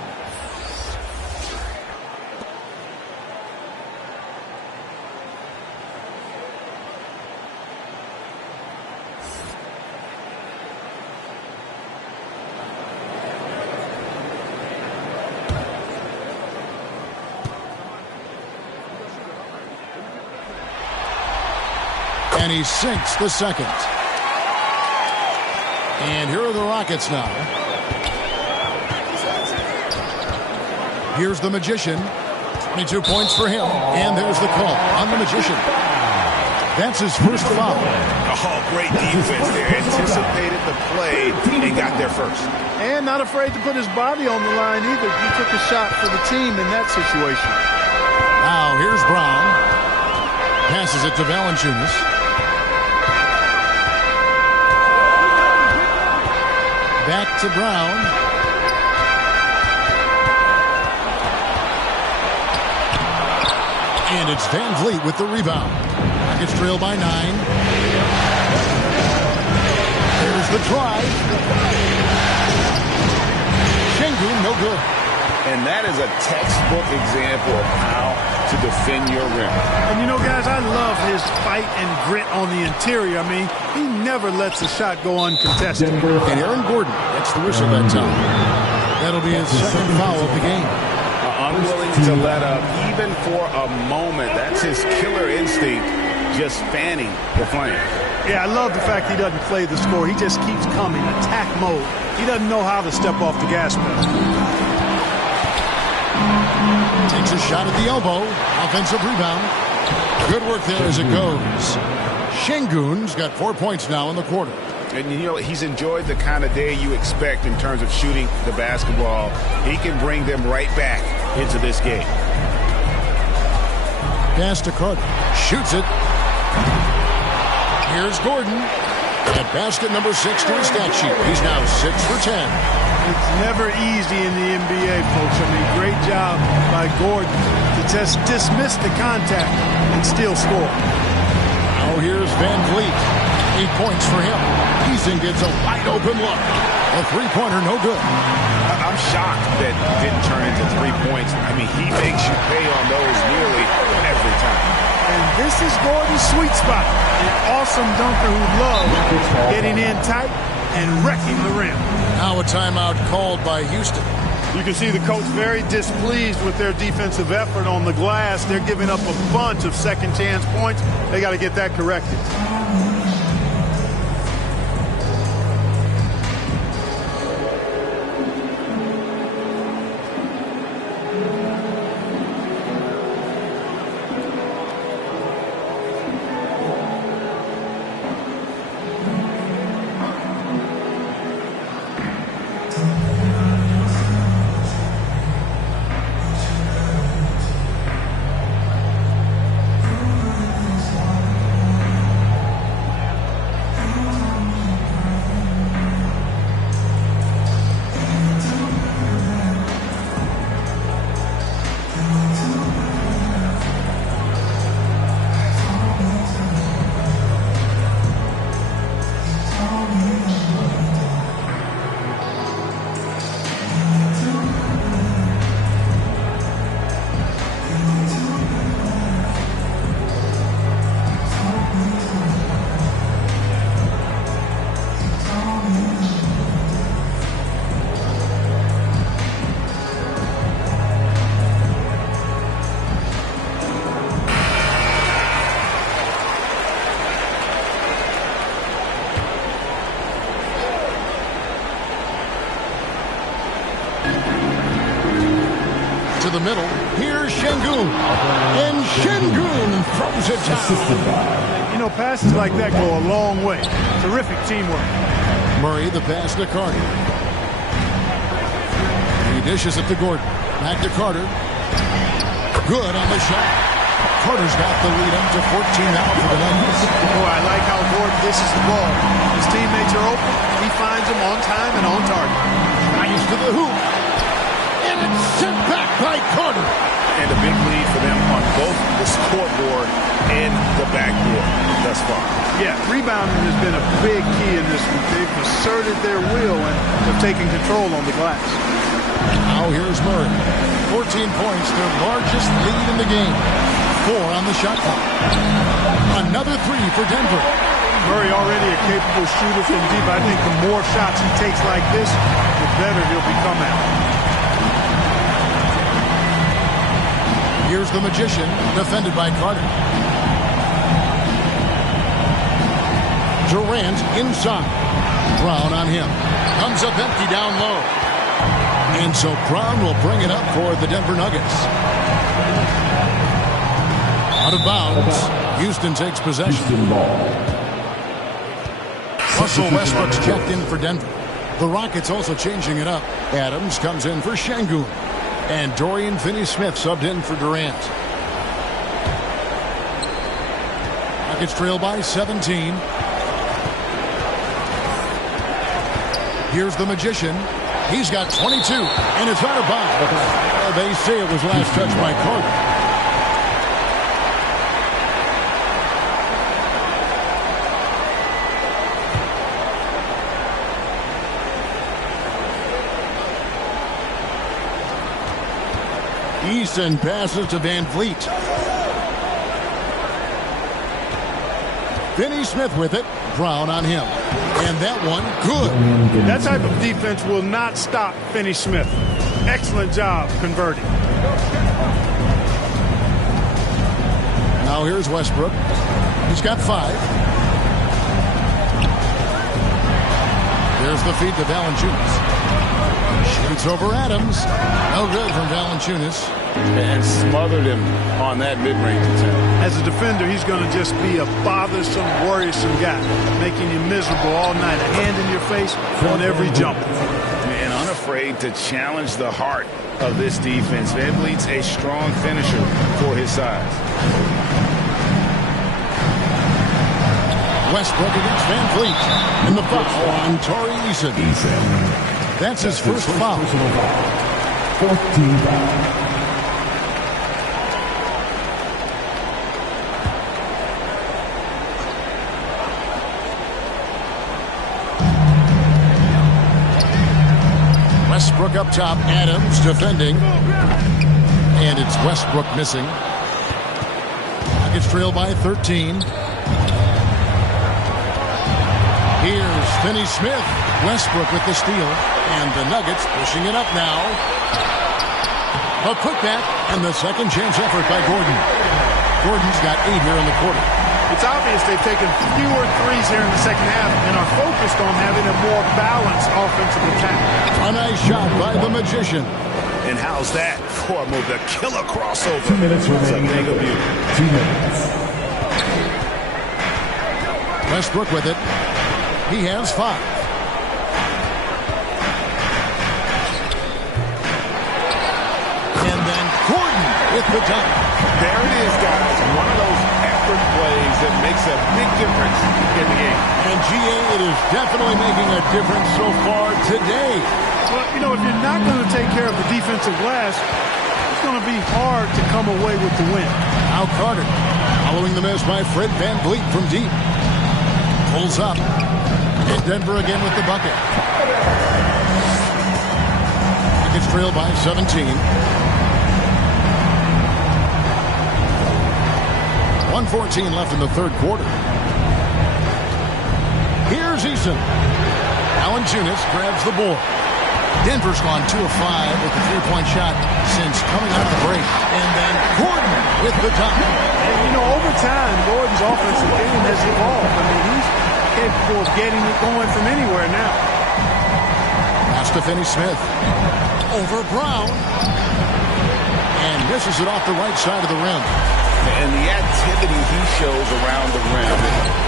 And he sinks the second. And here are the Rockets now. Here's the Magician. 22 points for him. And there's the call on the Magician. That's his first foul. Oh, great defense there. Anticipated the play and got there first. And not afraid to put his body on the line either. He took a shot for the team in that situation. Now here's Brown. Passes it to Valanciunas. Back to Brown. And it's Van Vliet with the rebound. Rockets trail by 9. There's the drive. Şengün, no good. And that is a textbook example of how to defend your rim. And you know, guys, I love his fight and grit on the interior. I mean, he never lets a shot go uncontested. And Aaron Gordon gets the whistle that time. That'll be his second foul of the game. Unwilling to let up, even for a moment. That's his killer instinct, just fanning the flame. Yeah, I love the fact he doesn't play the score. He just keeps coming, attack mode. He doesn't know how to step off the gas pedal. Takes a shot at the elbow. Offensive rebound. Good work there as it goes. Şengün's got 4 points now in the quarter. And, you know, he's enjoyed the kind of day you expect in terms of shooting the basketball. He can bring them right back into this game. Pass to Carter. Shoots it. Here's Gordon. At basket number 6 to his stat sheet. He's now 6 for 10. It's never easy in the NBA, folks. I mean, great job by Gordon to just dismiss the contact and still score. Now here's Van Vliet. 8 points for him. Eason gets a wide open look. A three-pointer, no good. I'm shocked that didn't turn into 3 points. I mean, he makes you pay on those nearly every time. And this is Gordon's sweet spot. An awesome dunker who loves getting in tight and wrecking the rim. Now a timeout called by Houston. You can see the coach very displeased with their defensive effort on the glass. They're giving up a bunch of second chance points. They got to get that corrected. middle. Here's Şengün. And Şengün throws it down. You know, passes like that go a long way. Terrific teamwork. Murray, the pass to Carter. He dishes it to Gordon. Back to Carter. Good on the shot. Carter's got the lead up to 14 now for the Nuggets. Boy, I like how Gordon dishes the ball. His teammates are open. He finds them on time and on target. Nice to the hoop. And it's sent back by Carter. And a big lead for them on both the scoreboard and the backboard thus far. Yeah, rebounding has been a big key in this one. They've asserted their will and have taken control on the glass. Now here's Murray. 14 points, their largest lead in the game. 4 on the shot clock. Another 3 for Denver. Murray already a capable shooter from deep. I think the more shots he takes like this, the better he'll become at it. Here's the Magician, defended by Carter. Durant inside. Brown on him. Comes up empty down low. And so Brown will bring it up for the Denver Nuggets. Out of bounds. Houston takes possession. Russell Westbrook's checked in for Denver. The Rockets also changing it up. Adams comes in for Şengün. And Dorian Finney-Smith subbed in for Durant. Rockets trail by 17. Here's the Magician. He's got 22, and it's out of bounds. They say it was last touched by Carter. Easton passes to Van Vliet. Finney-Smith with it. Brown on him. And that one, good. That type of defense will not stop Finney-Smith. Excellent job converting. Now here's Westbrook. He's got 5. There's the feed to Valanciunas. Shoots over Adams. No good from Valanciunas. And smothered him on that mid-range attempt. As a defender, he's going to just be a bothersome, worrisome guy, making you miserable all night. A hand in your face on every jump. And unafraid to challenge the heart of this defense. Van Vliet's a strong finisher for his size. Westbrook against Van Vliet. And the foul on Torrey Eason. That's his first foul. 14 foul. Westbrook up top. Adams defending. And it's Westbrook missing. Nuggets trail by 13. Here's Finney-Smith. Westbrook with the steal. And the Nuggets pushing it up now. A putback and the second chance effort by Gordon. Gordon's got 8 here in the quarter. It's obvious they've taken fewer threes here in the second half and are focused on having a more balanced offensive attack. A nice shot by the Magician. And how's that for a move? The killer crossover. 2 minutes remaining. It's a thing of beauty. 2 minutes. Westbrook with it. He has 5. And then Gordon with the dunk. There it is, guys. One of those effort plays that makes a big difference in the game. And GA, it is definitely making a difference so far today. Well, you know, if you're not going to take care of the defensive glass, it's going to be hard to come away with the win. Now Carter, following the miss by Fred Van Vliet from deep. Pulls up. And Denver again with the bucket. Nuggets trail by 17. 1:14 left in the third quarter. Here's Eason. Valanciunas grabs the board. Denver's gone 2 of 5 with the 3-point shot since coming out of the break. And then Gordon with the dunk. And, you know, over time, Gordon's offensive game has evolved. I mean, he's capable of getting it going from anywhere now. Pass to Finney-Smith. Over Brown. And misses it off the right side of the rim. And the activity he shows around the rim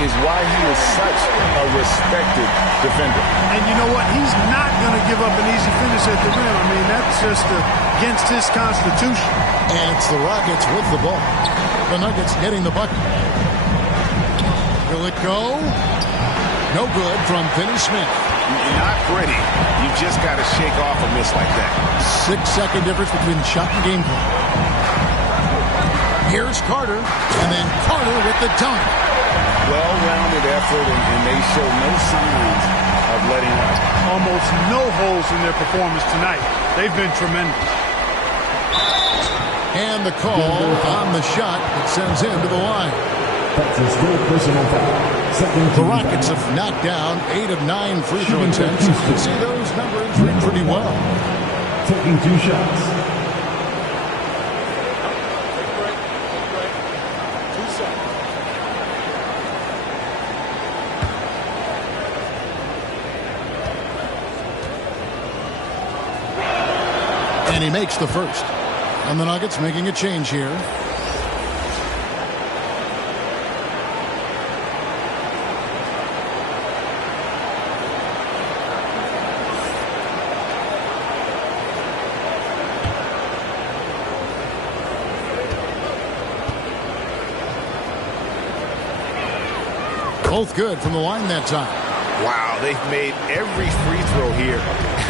is why he is such a respected defender. And you know what? He's not going to give up an easy finish at the rim. I mean, that's just against his constitution. And it's the Rockets with the ball. The Nuggets getting the bucket. Will it go? No good from Finney-Smith. Not pretty. You just got to shake off a miss like that. 6-second difference between shot and game play. Here's Carter, and then Carter with the dunk. Well-rounded effort, and they show no signs of letting up. Almost no holes in their performance tonight. They've been tremendous. And the call on the shot that sends him to the line. That's his third personal foul. The Rockets have knocked down 8 of 9 free throw attempts. You can see those numbers read pretty well. Taking 2 shots. And he makes the first. And the Nuggets making a change here. Both good from the line that time. Wow, they've made every free throw here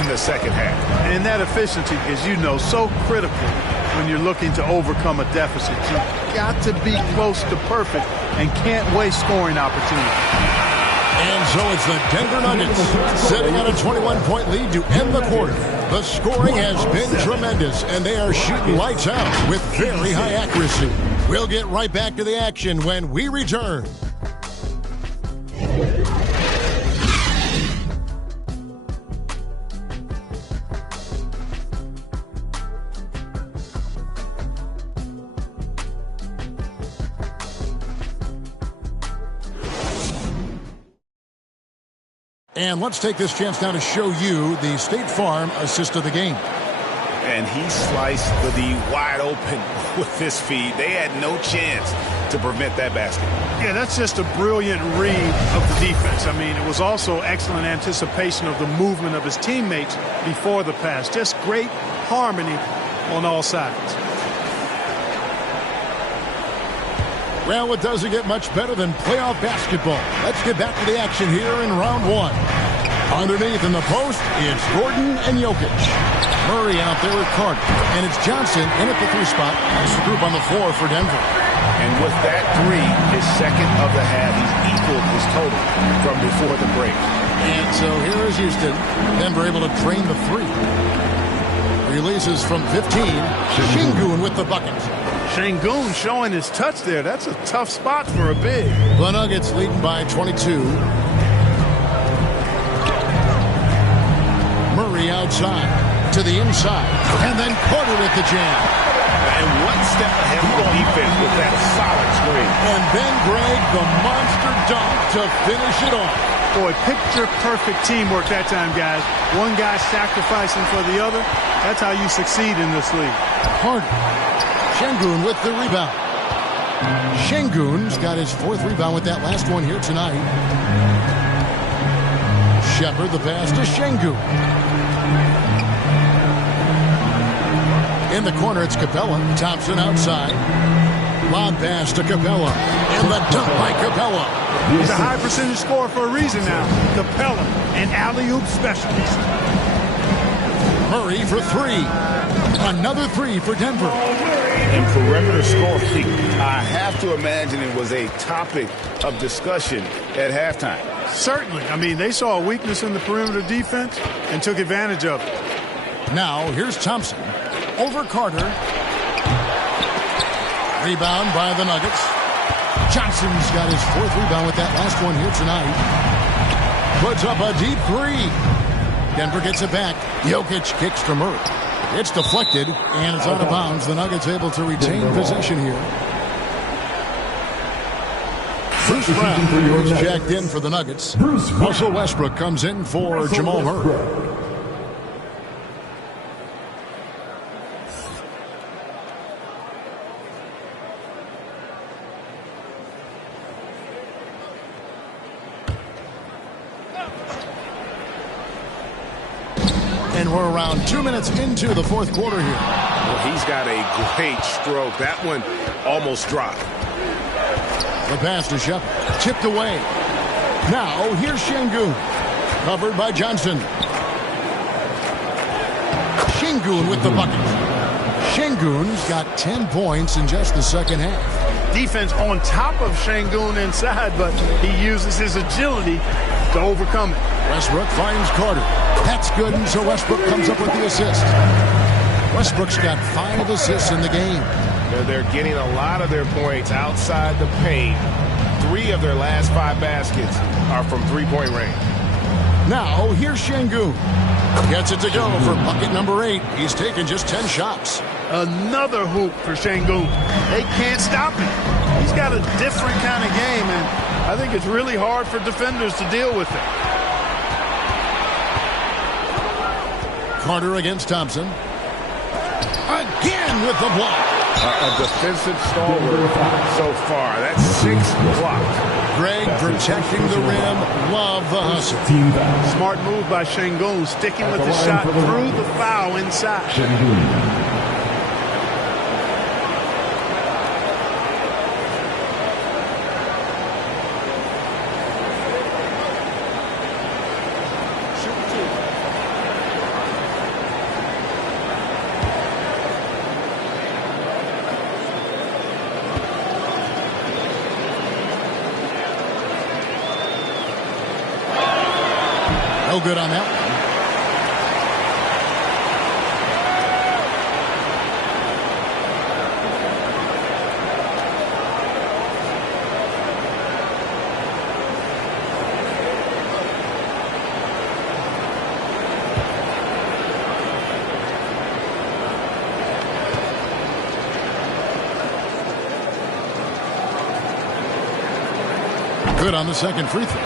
in the second half. And that efficiency is, you know, so critical when you're looking to overcome a deficit. You've got to be close to perfect and can't waste scoring opportunities. And so it's the Denver Nuggets sitting on a 21-point lead to end the quarter. The scoring has been tremendous, and they are shooting lights out with very high accuracy. We'll get right back to the action when we return. And let's take this chance now to show you the State Farm assist of the game. And he sliced the wide open with his feed. They had no chance to prevent that basket. Yeah, that's just a brilliant read of the defense. I mean, it was also excellent anticipation of the movement of his teammates before the pass. Just great harmony on all sides. Well, it doesn't get much better than playoff basketball. Let's get back to the action here in round one. Underneath in the post, it's Gordon and Jokic. Murray out there with Carter. And it's Johnson in at the 3 spot. That's the group on the floor for Denver. And with that 3, his second of the half, he's equaled his total from before the break. And so here is Houston. Denver able to drain the 3. Releases from 15. Şengün with the bucket. Şengün showing his touch there. That's a tough spot for a big. The Nuggets leading by 22. Murray outside to the inside. And then Carter with the jam. And one step ahead of defense with that solid screen. And then Greg, the monster dunk to finish it off. Boy, picture-perfect teamwork that time, guys. One guy sacrificing for the other. That's how you succeed in this league. Carter. Şengün with the rebound. Şengün's got his 4th rebound with that last one here tonight. Shepard the pass to Şengün. In the corner, it's Capella. Thompson outside. Lob pass to Capella. And the dunk by Capella. He's a high percentage scorer for a reason now. Capella, an alley-oop specialist. Murray for 3. Another 3 for Denver. In perimeter scoring, I have to imagine it was a topic of discussion at halftime. Certainly. I mean, they saw a weakness in the perimeter defense and took advantage of it. Now, here's Thompson. Over Carter. Rebound by the Nuggets. Johnson's got his 4th rebound with that last one here tonight. Puts up a deep 3. Denver gets it back. Jokic kicks to Murray. It's deflected, and it's out of bounds. The Nuggets able to retain possession here. Bruce Brown is jacked in for the Nuggets. Russell Westbrook comes in for Jamal Murray. And we're around 2 minutes into the fourth quarter here. Well, he's got a great stroke. That one almost dropped. The pass to Shep, tipped away. Now, here's Şengün. Covered by Johnson. Şengün with the bucket. Şengün's got 10 points in just the second half. Defense on top of Şengün inside, but he uses his agility to overcome it. Westbrook finds Carter. That's good, and so Westbrook comes up with the assist. Westbrook's got 5 assists in the game. They're getting a lot of their points outside the paint. 3 of their last 5 baskets are from three-point range. Now, here's Şengün. Gets it to go for bucket number 8. He's taken just 10 shots. Another hoop for Şengün. They can't stop him. He's got a different kind of game, and I think it's really hard for defenders to deal with it. Carter against Thompson. Again with the block. A defensive stalwart so far. That's 6 blocks. Greg protecting the rim. Love the hustle. Smart move by Şengün, sticking with the shot through the foul inside. No good on that one. Good on the second free throw.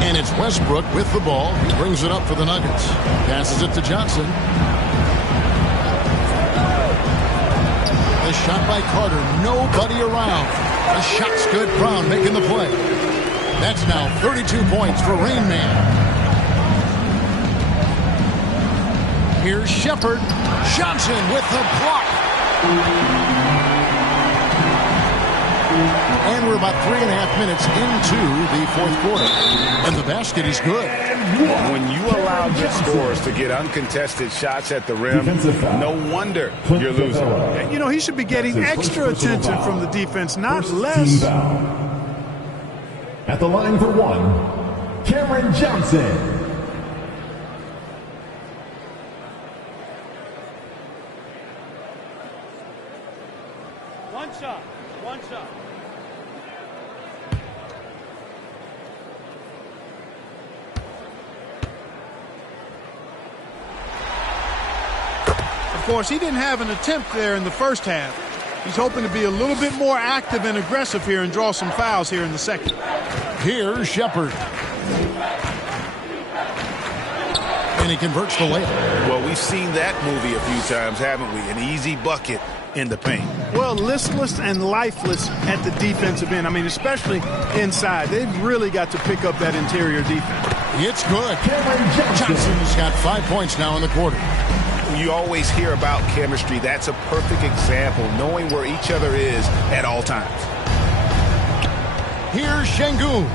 And it's Westbrook with the ball. He brings it up for the Nuggets. Passes it to Johnson. The shot by Carter. Nobody around. The shot's good. Brown making the play. That's now 32 points for Rain Man. Here's Shepherd. Johnson with the block. And we're about 3.5 minutes into the fourth quarter. And the basket is good. When you allow good scorers to get uncontested shots at the rim, no wonder you're losing. And, you know, he should be getting extra attention from the defense, not less. At the line for one, Cameron Johnson. One shot. One shot. Of course, he didn't have an attempt there in the first half. He's hoping to be a little bit more active and aggressive here and draw some fouls here in the second. Here's Shepherd. And he converts the layup. Well, we've seen that movie a few times, haven't we? An easy bucket in the paint. Well, listless and lifeless at the defensive end. I mean, especially inside. They've really got to pick up that interior defense. It's good. Johnson's got 5 points now in the quarter. You always hear about chemistry. That's a perfect example, knowing where each other is at all times. Here's Şengün.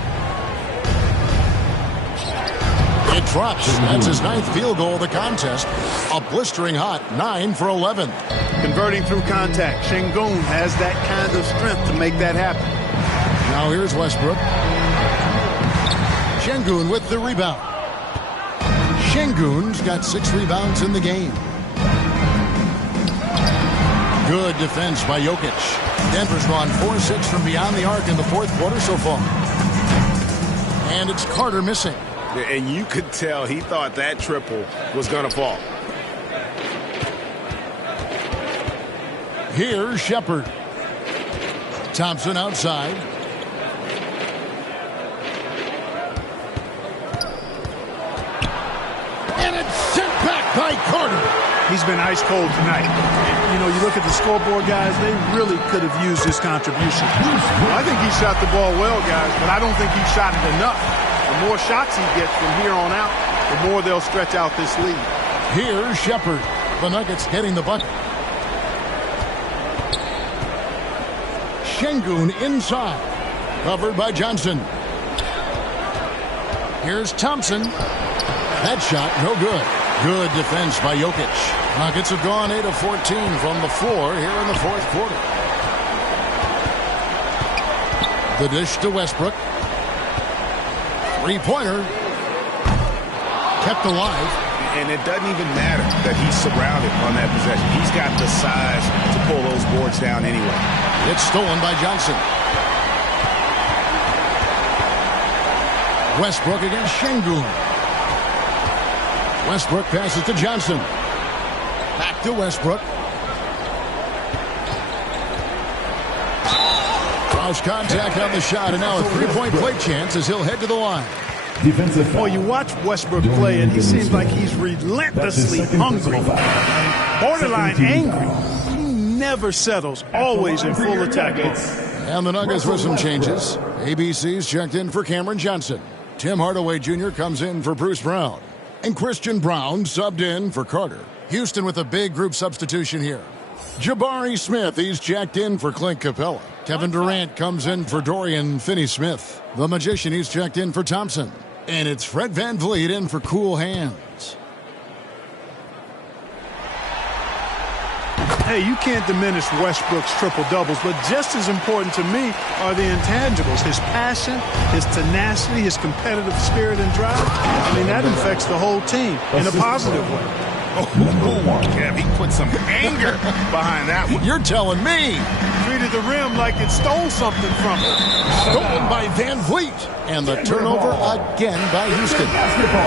It drops. That's his 9th field goal of the contest. A blistering hot 9 for 11. Converting through contact. Şengün has that kind of strength to make that happen. Now here's Westbrook. Şengün with the rebound. Şengün's got 6 rebounds in the game. Good defense by Jokic. Denver's gone 4-6 from beyond the arc in the fourth quarter so far. And it's Carter missing. And you could tell he thought that triple was going to fall. Here's Shepherd. Thompson outside. And it's sent back by Carter. He's been ice cold tonight. You know, you look at the scoreboard, guys, they really could have used his contribution. I think he shot the ball well, guys, but I don't think he shot it enough. The more shots he gets from here on out, the more they'll stretch out this lead. Here's Shepard. The Nuggets getting the bucket. Şengün inside. Covered by Johnson. Here's Thompson. That shot, no good. Good defense by Jokic. Nuggets have gone 8 of 14 from the floor here in the fourth quarter. The dish to Westbrook. Three-pointer. Kept alive. And it doesn't even matter that he's surrounded on that possession. He's got the size to pull those boards down anyway. It's stolen by Johnson. Westbrook against Şengün. Westbrook passes to Johnson. Back to Westbrook. Close contact on the shot, and now a three-point play chance as he'll head to the line. Boy, you watch Westbrook play, and he seems like he's relentlessly hungry, borderline angry. He never settles, always in full attack mode. And the Nuggets with some changes. ABC's checked in for Cameron Johnson. Tim Hardaway Jr. comes in for Bruce Brown. And Christian Brown subbed in for Carter. Houston with a big group substitution here. Jabari Smith, he's checked in for Clint Capella. Kevin Durant comes in for Dorian Finney-Smith. The Magician, he's checked in for Thompson. And it's Fred VanVleet in for Cool Hands. Hey, you can't diminish Westbrook's triple-doubles, but just as important to me are the intangibles. His passion, his tenacity, his competitive spirit and drive. I mean, that infects the whole team in a positive way. Kev, he put some anger behind that one. You're telling me. Treated the rim like it stole something from him. Stolen by VanVleet. And the turnover again by Houston.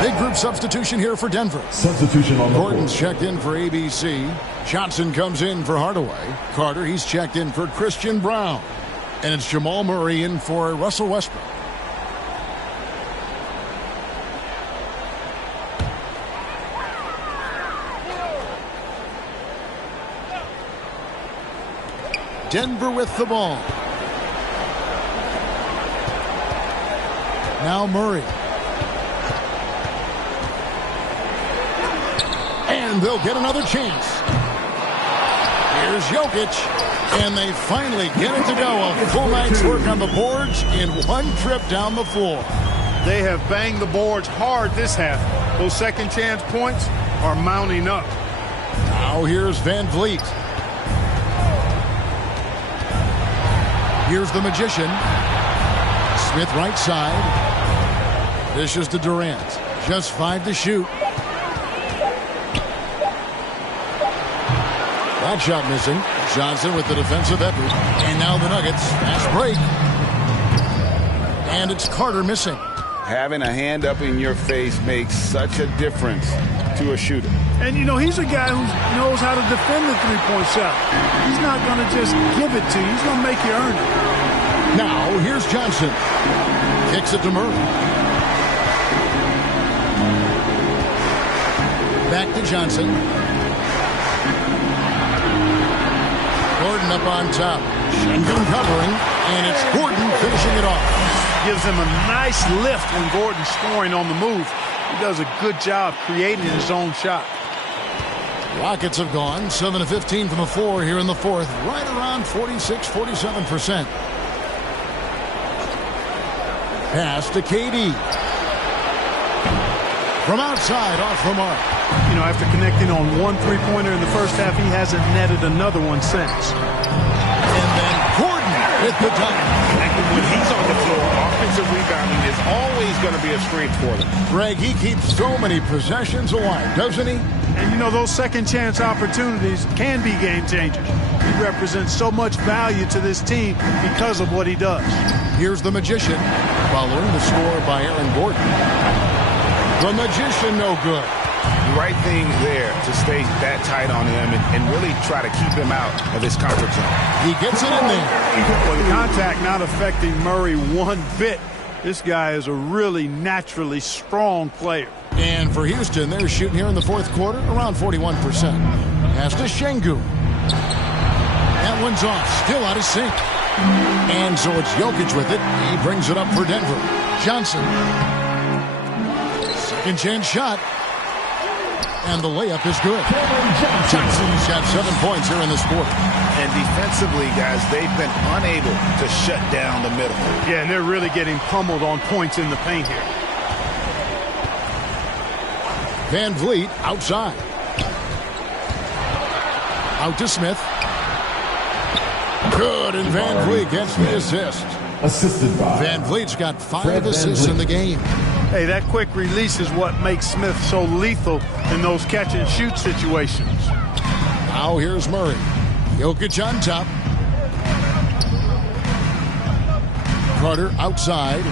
Big group substitution here for Denver. Substitution on the Gordon's checked in for ABC. Johnson comes in for Hardaway. Carter, he's checked in for Christian Brown. And it's Jamal Murray in for Russell Westbrook. Denver with the ball. Now Murray. And they'll get another chance. Here's Jokic. And they finally get it to go. A full night's work on the boards in one trip down the floor. They have banged the boards hard this half. Those second chance points are mounting up. Now here's VanVleet. Here's the Magician. Smith right side. Dishes to Durant. Just 5 to shoot. That shot missing. Johnson with the defensive effort. And now the Nuggets. Fast break. And it's Carter missing. Having a hand up in your face makes such a difference to a shooter. And, you know, he's a guy who knows how to defend the three-point shot. He's not going to just give it to you. He's going to make you earn it. Now, here's Johnson. Kicks it to Murray. Back to Johnson. Gordon up on top. Şengün covering. And it's Gordon finishing it off. Gives him a nice lift when Gordon's scoring on the move. He does a good job creating his own shot. Rockets have gone 7 of 15 from the floor here in the fourth. Right around 46-47%. Pass to KD. From outside, off the mark. You know, after connecting on one three-pointer in the first half, he hasn't netted another one since. And then Gordon with the dunk. When he's on the floor, offensive rebounding is always going to be a strength for them. Greg, he keeps so many possessions alive, doesn't he? And, you know, those second-chance opportunities can be game-changers. He represents so much value to this team because of what he does. Here's the Magician, following the score by Aaron Gordon. The Magician, no good. Right thing there to stay that tight on him and really try to keep him out of his comfort zone. He gets it in there. Well, the contact not affecting Murray one bit. This guy is a really naturally strong player. And for Houston, they're shooting here in the fourth quarter around 41%. Pass to Şengün. That one's off, still out of sync. And so it's Jokic with it. He brings it up for Denver. Johnson. Second chance shot. And the layup is good. Johnson's got 7 points here in this quarter. And defensively, guys, they've been unable to shut down the middle. Yeah, and they're really getting pummeled on points in the paint here. Van Vliet outside. Out to Smith. Good, and Van Vliet gets the assist. Assisted by Van Vliet's got 5 assists in the game. Hey, that quick release is what makes Smith so lethal in those catch-and-shoot situations. Now here's Murray. Jokic on top. Carter outside.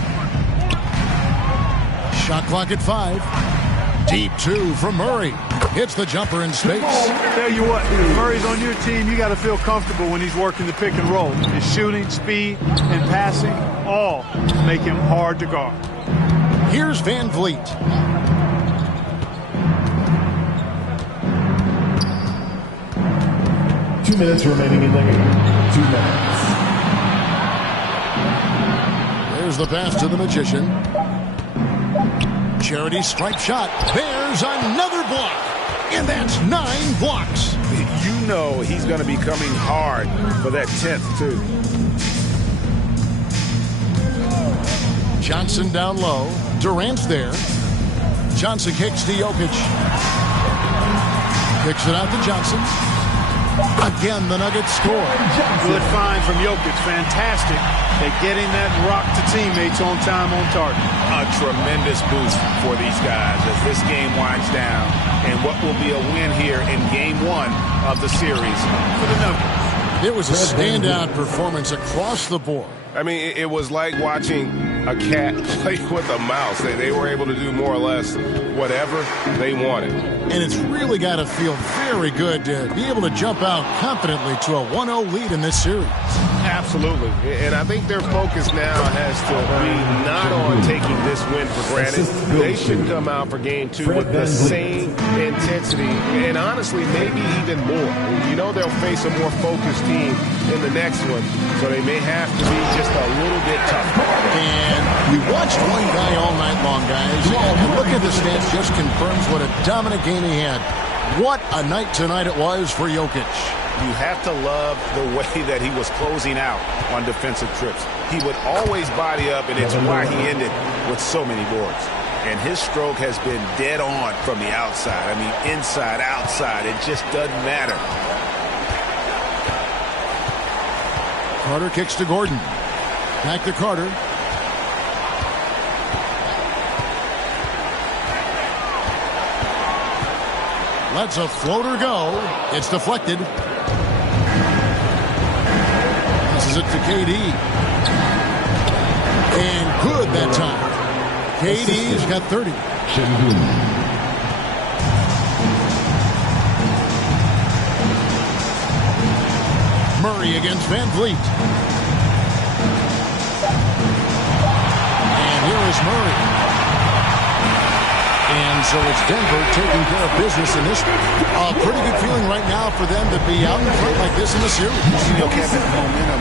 Shot clock at 5. Deep 2 from Murray. Hits the jumper in space. Tell you what, if Murray's on your team, you got to feel comfortable when he's working the pick and roll. His shooting, speed, and passing all make him hard to guard. Here's Van Vliet. Two minutes remaining in the game. 2 minutes. There's the pass to the Magician. Charity stripe shot. There's another block. And that's 9 blocks. You know he's going to be coming hard for that 10th, too. Johnson down low. Durant's there. Johnson kicks to Jokic. Kicks it out to Johnson. Again, the Nuggets score. Good find from Jokic. Fantastic at getting that rock to teammates on time, on target. A tremendous boost for these guys as this game winds down. And what will be a win here in Game 1 of the series for the Nuggets. It was a standout performance across the board. I mean, it was like watching a cat play with a mouse. They were able to do more or less whatever they wanted. And it's really got to feel very good to be able to jump out confidently to a 1-0 lead in this series. Absolutely. And I think their focus now has to be not on taking this win for granted. They should come out for Game 2 with the same intensity and honestly maybe even more. You know they'll face a more focused team in the next one, so they may have to be just a little bit tougher. And we watched one guy all night long, guys. And look at the stats, just confirms what a dominant game he had. What a night tonight it was for Jokic. You have to love the way that he was closing out on defensive trips. He would always body up, and it's why he ended with so many boards. And his stroke has been dead on from the outside. I mean, inside, outside, it just doesn't matter. Carter kicks to Gordon. Back to Carter. Lets a floater go. It's deflected. Passes it to KD. And good that time. KD's got 30. Murray against Van Vliet. And here is Murray. And so it's Denver taking care of business in this one. A pretty good feeling right now for them to be out in front like this in the series. You know, Kevin, momentum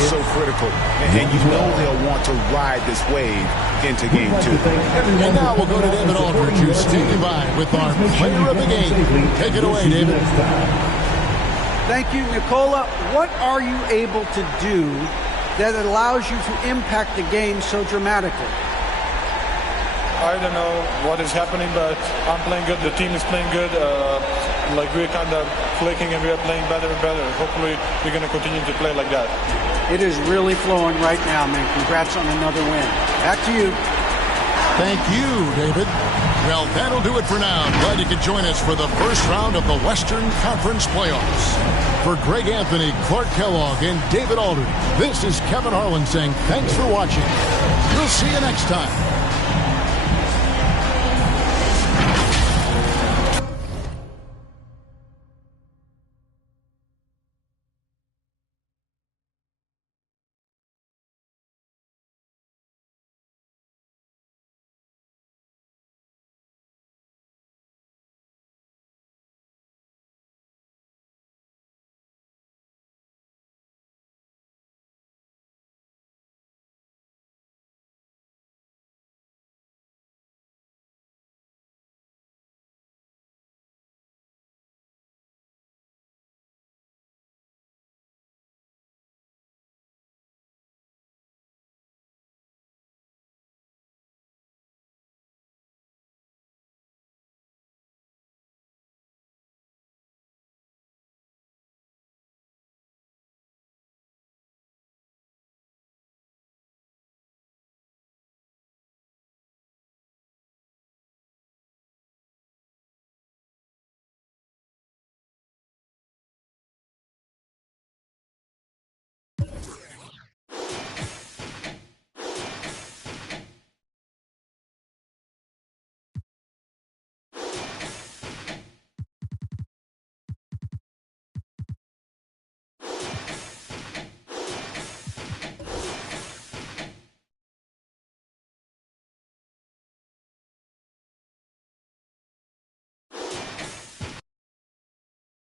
so critical. And you know they'll want to ride this wave into Game 2. And now we'll go to David Aldridge, who's standing by with our player of the game. Take it away, David. Thank you, Nicola. What are you able to do that allows you to impact the game so dramatically? I don't know what is happening, but I'm playing good. The team is playing good. Like we're kind of clicking and we're playing better and better. Hopefully we're going to continue to play like that. It is really flowing right now, man. Congrats on another win. Back to you. Thank you, David. Well, that'll do it for now. Glad you could join us for the first round of the Western Conference Playoffs. For Greg Anthony, Clark Kellogg, and David Aldridge, this is Kevin Harlan saying thanks for watching. We'll see you next time.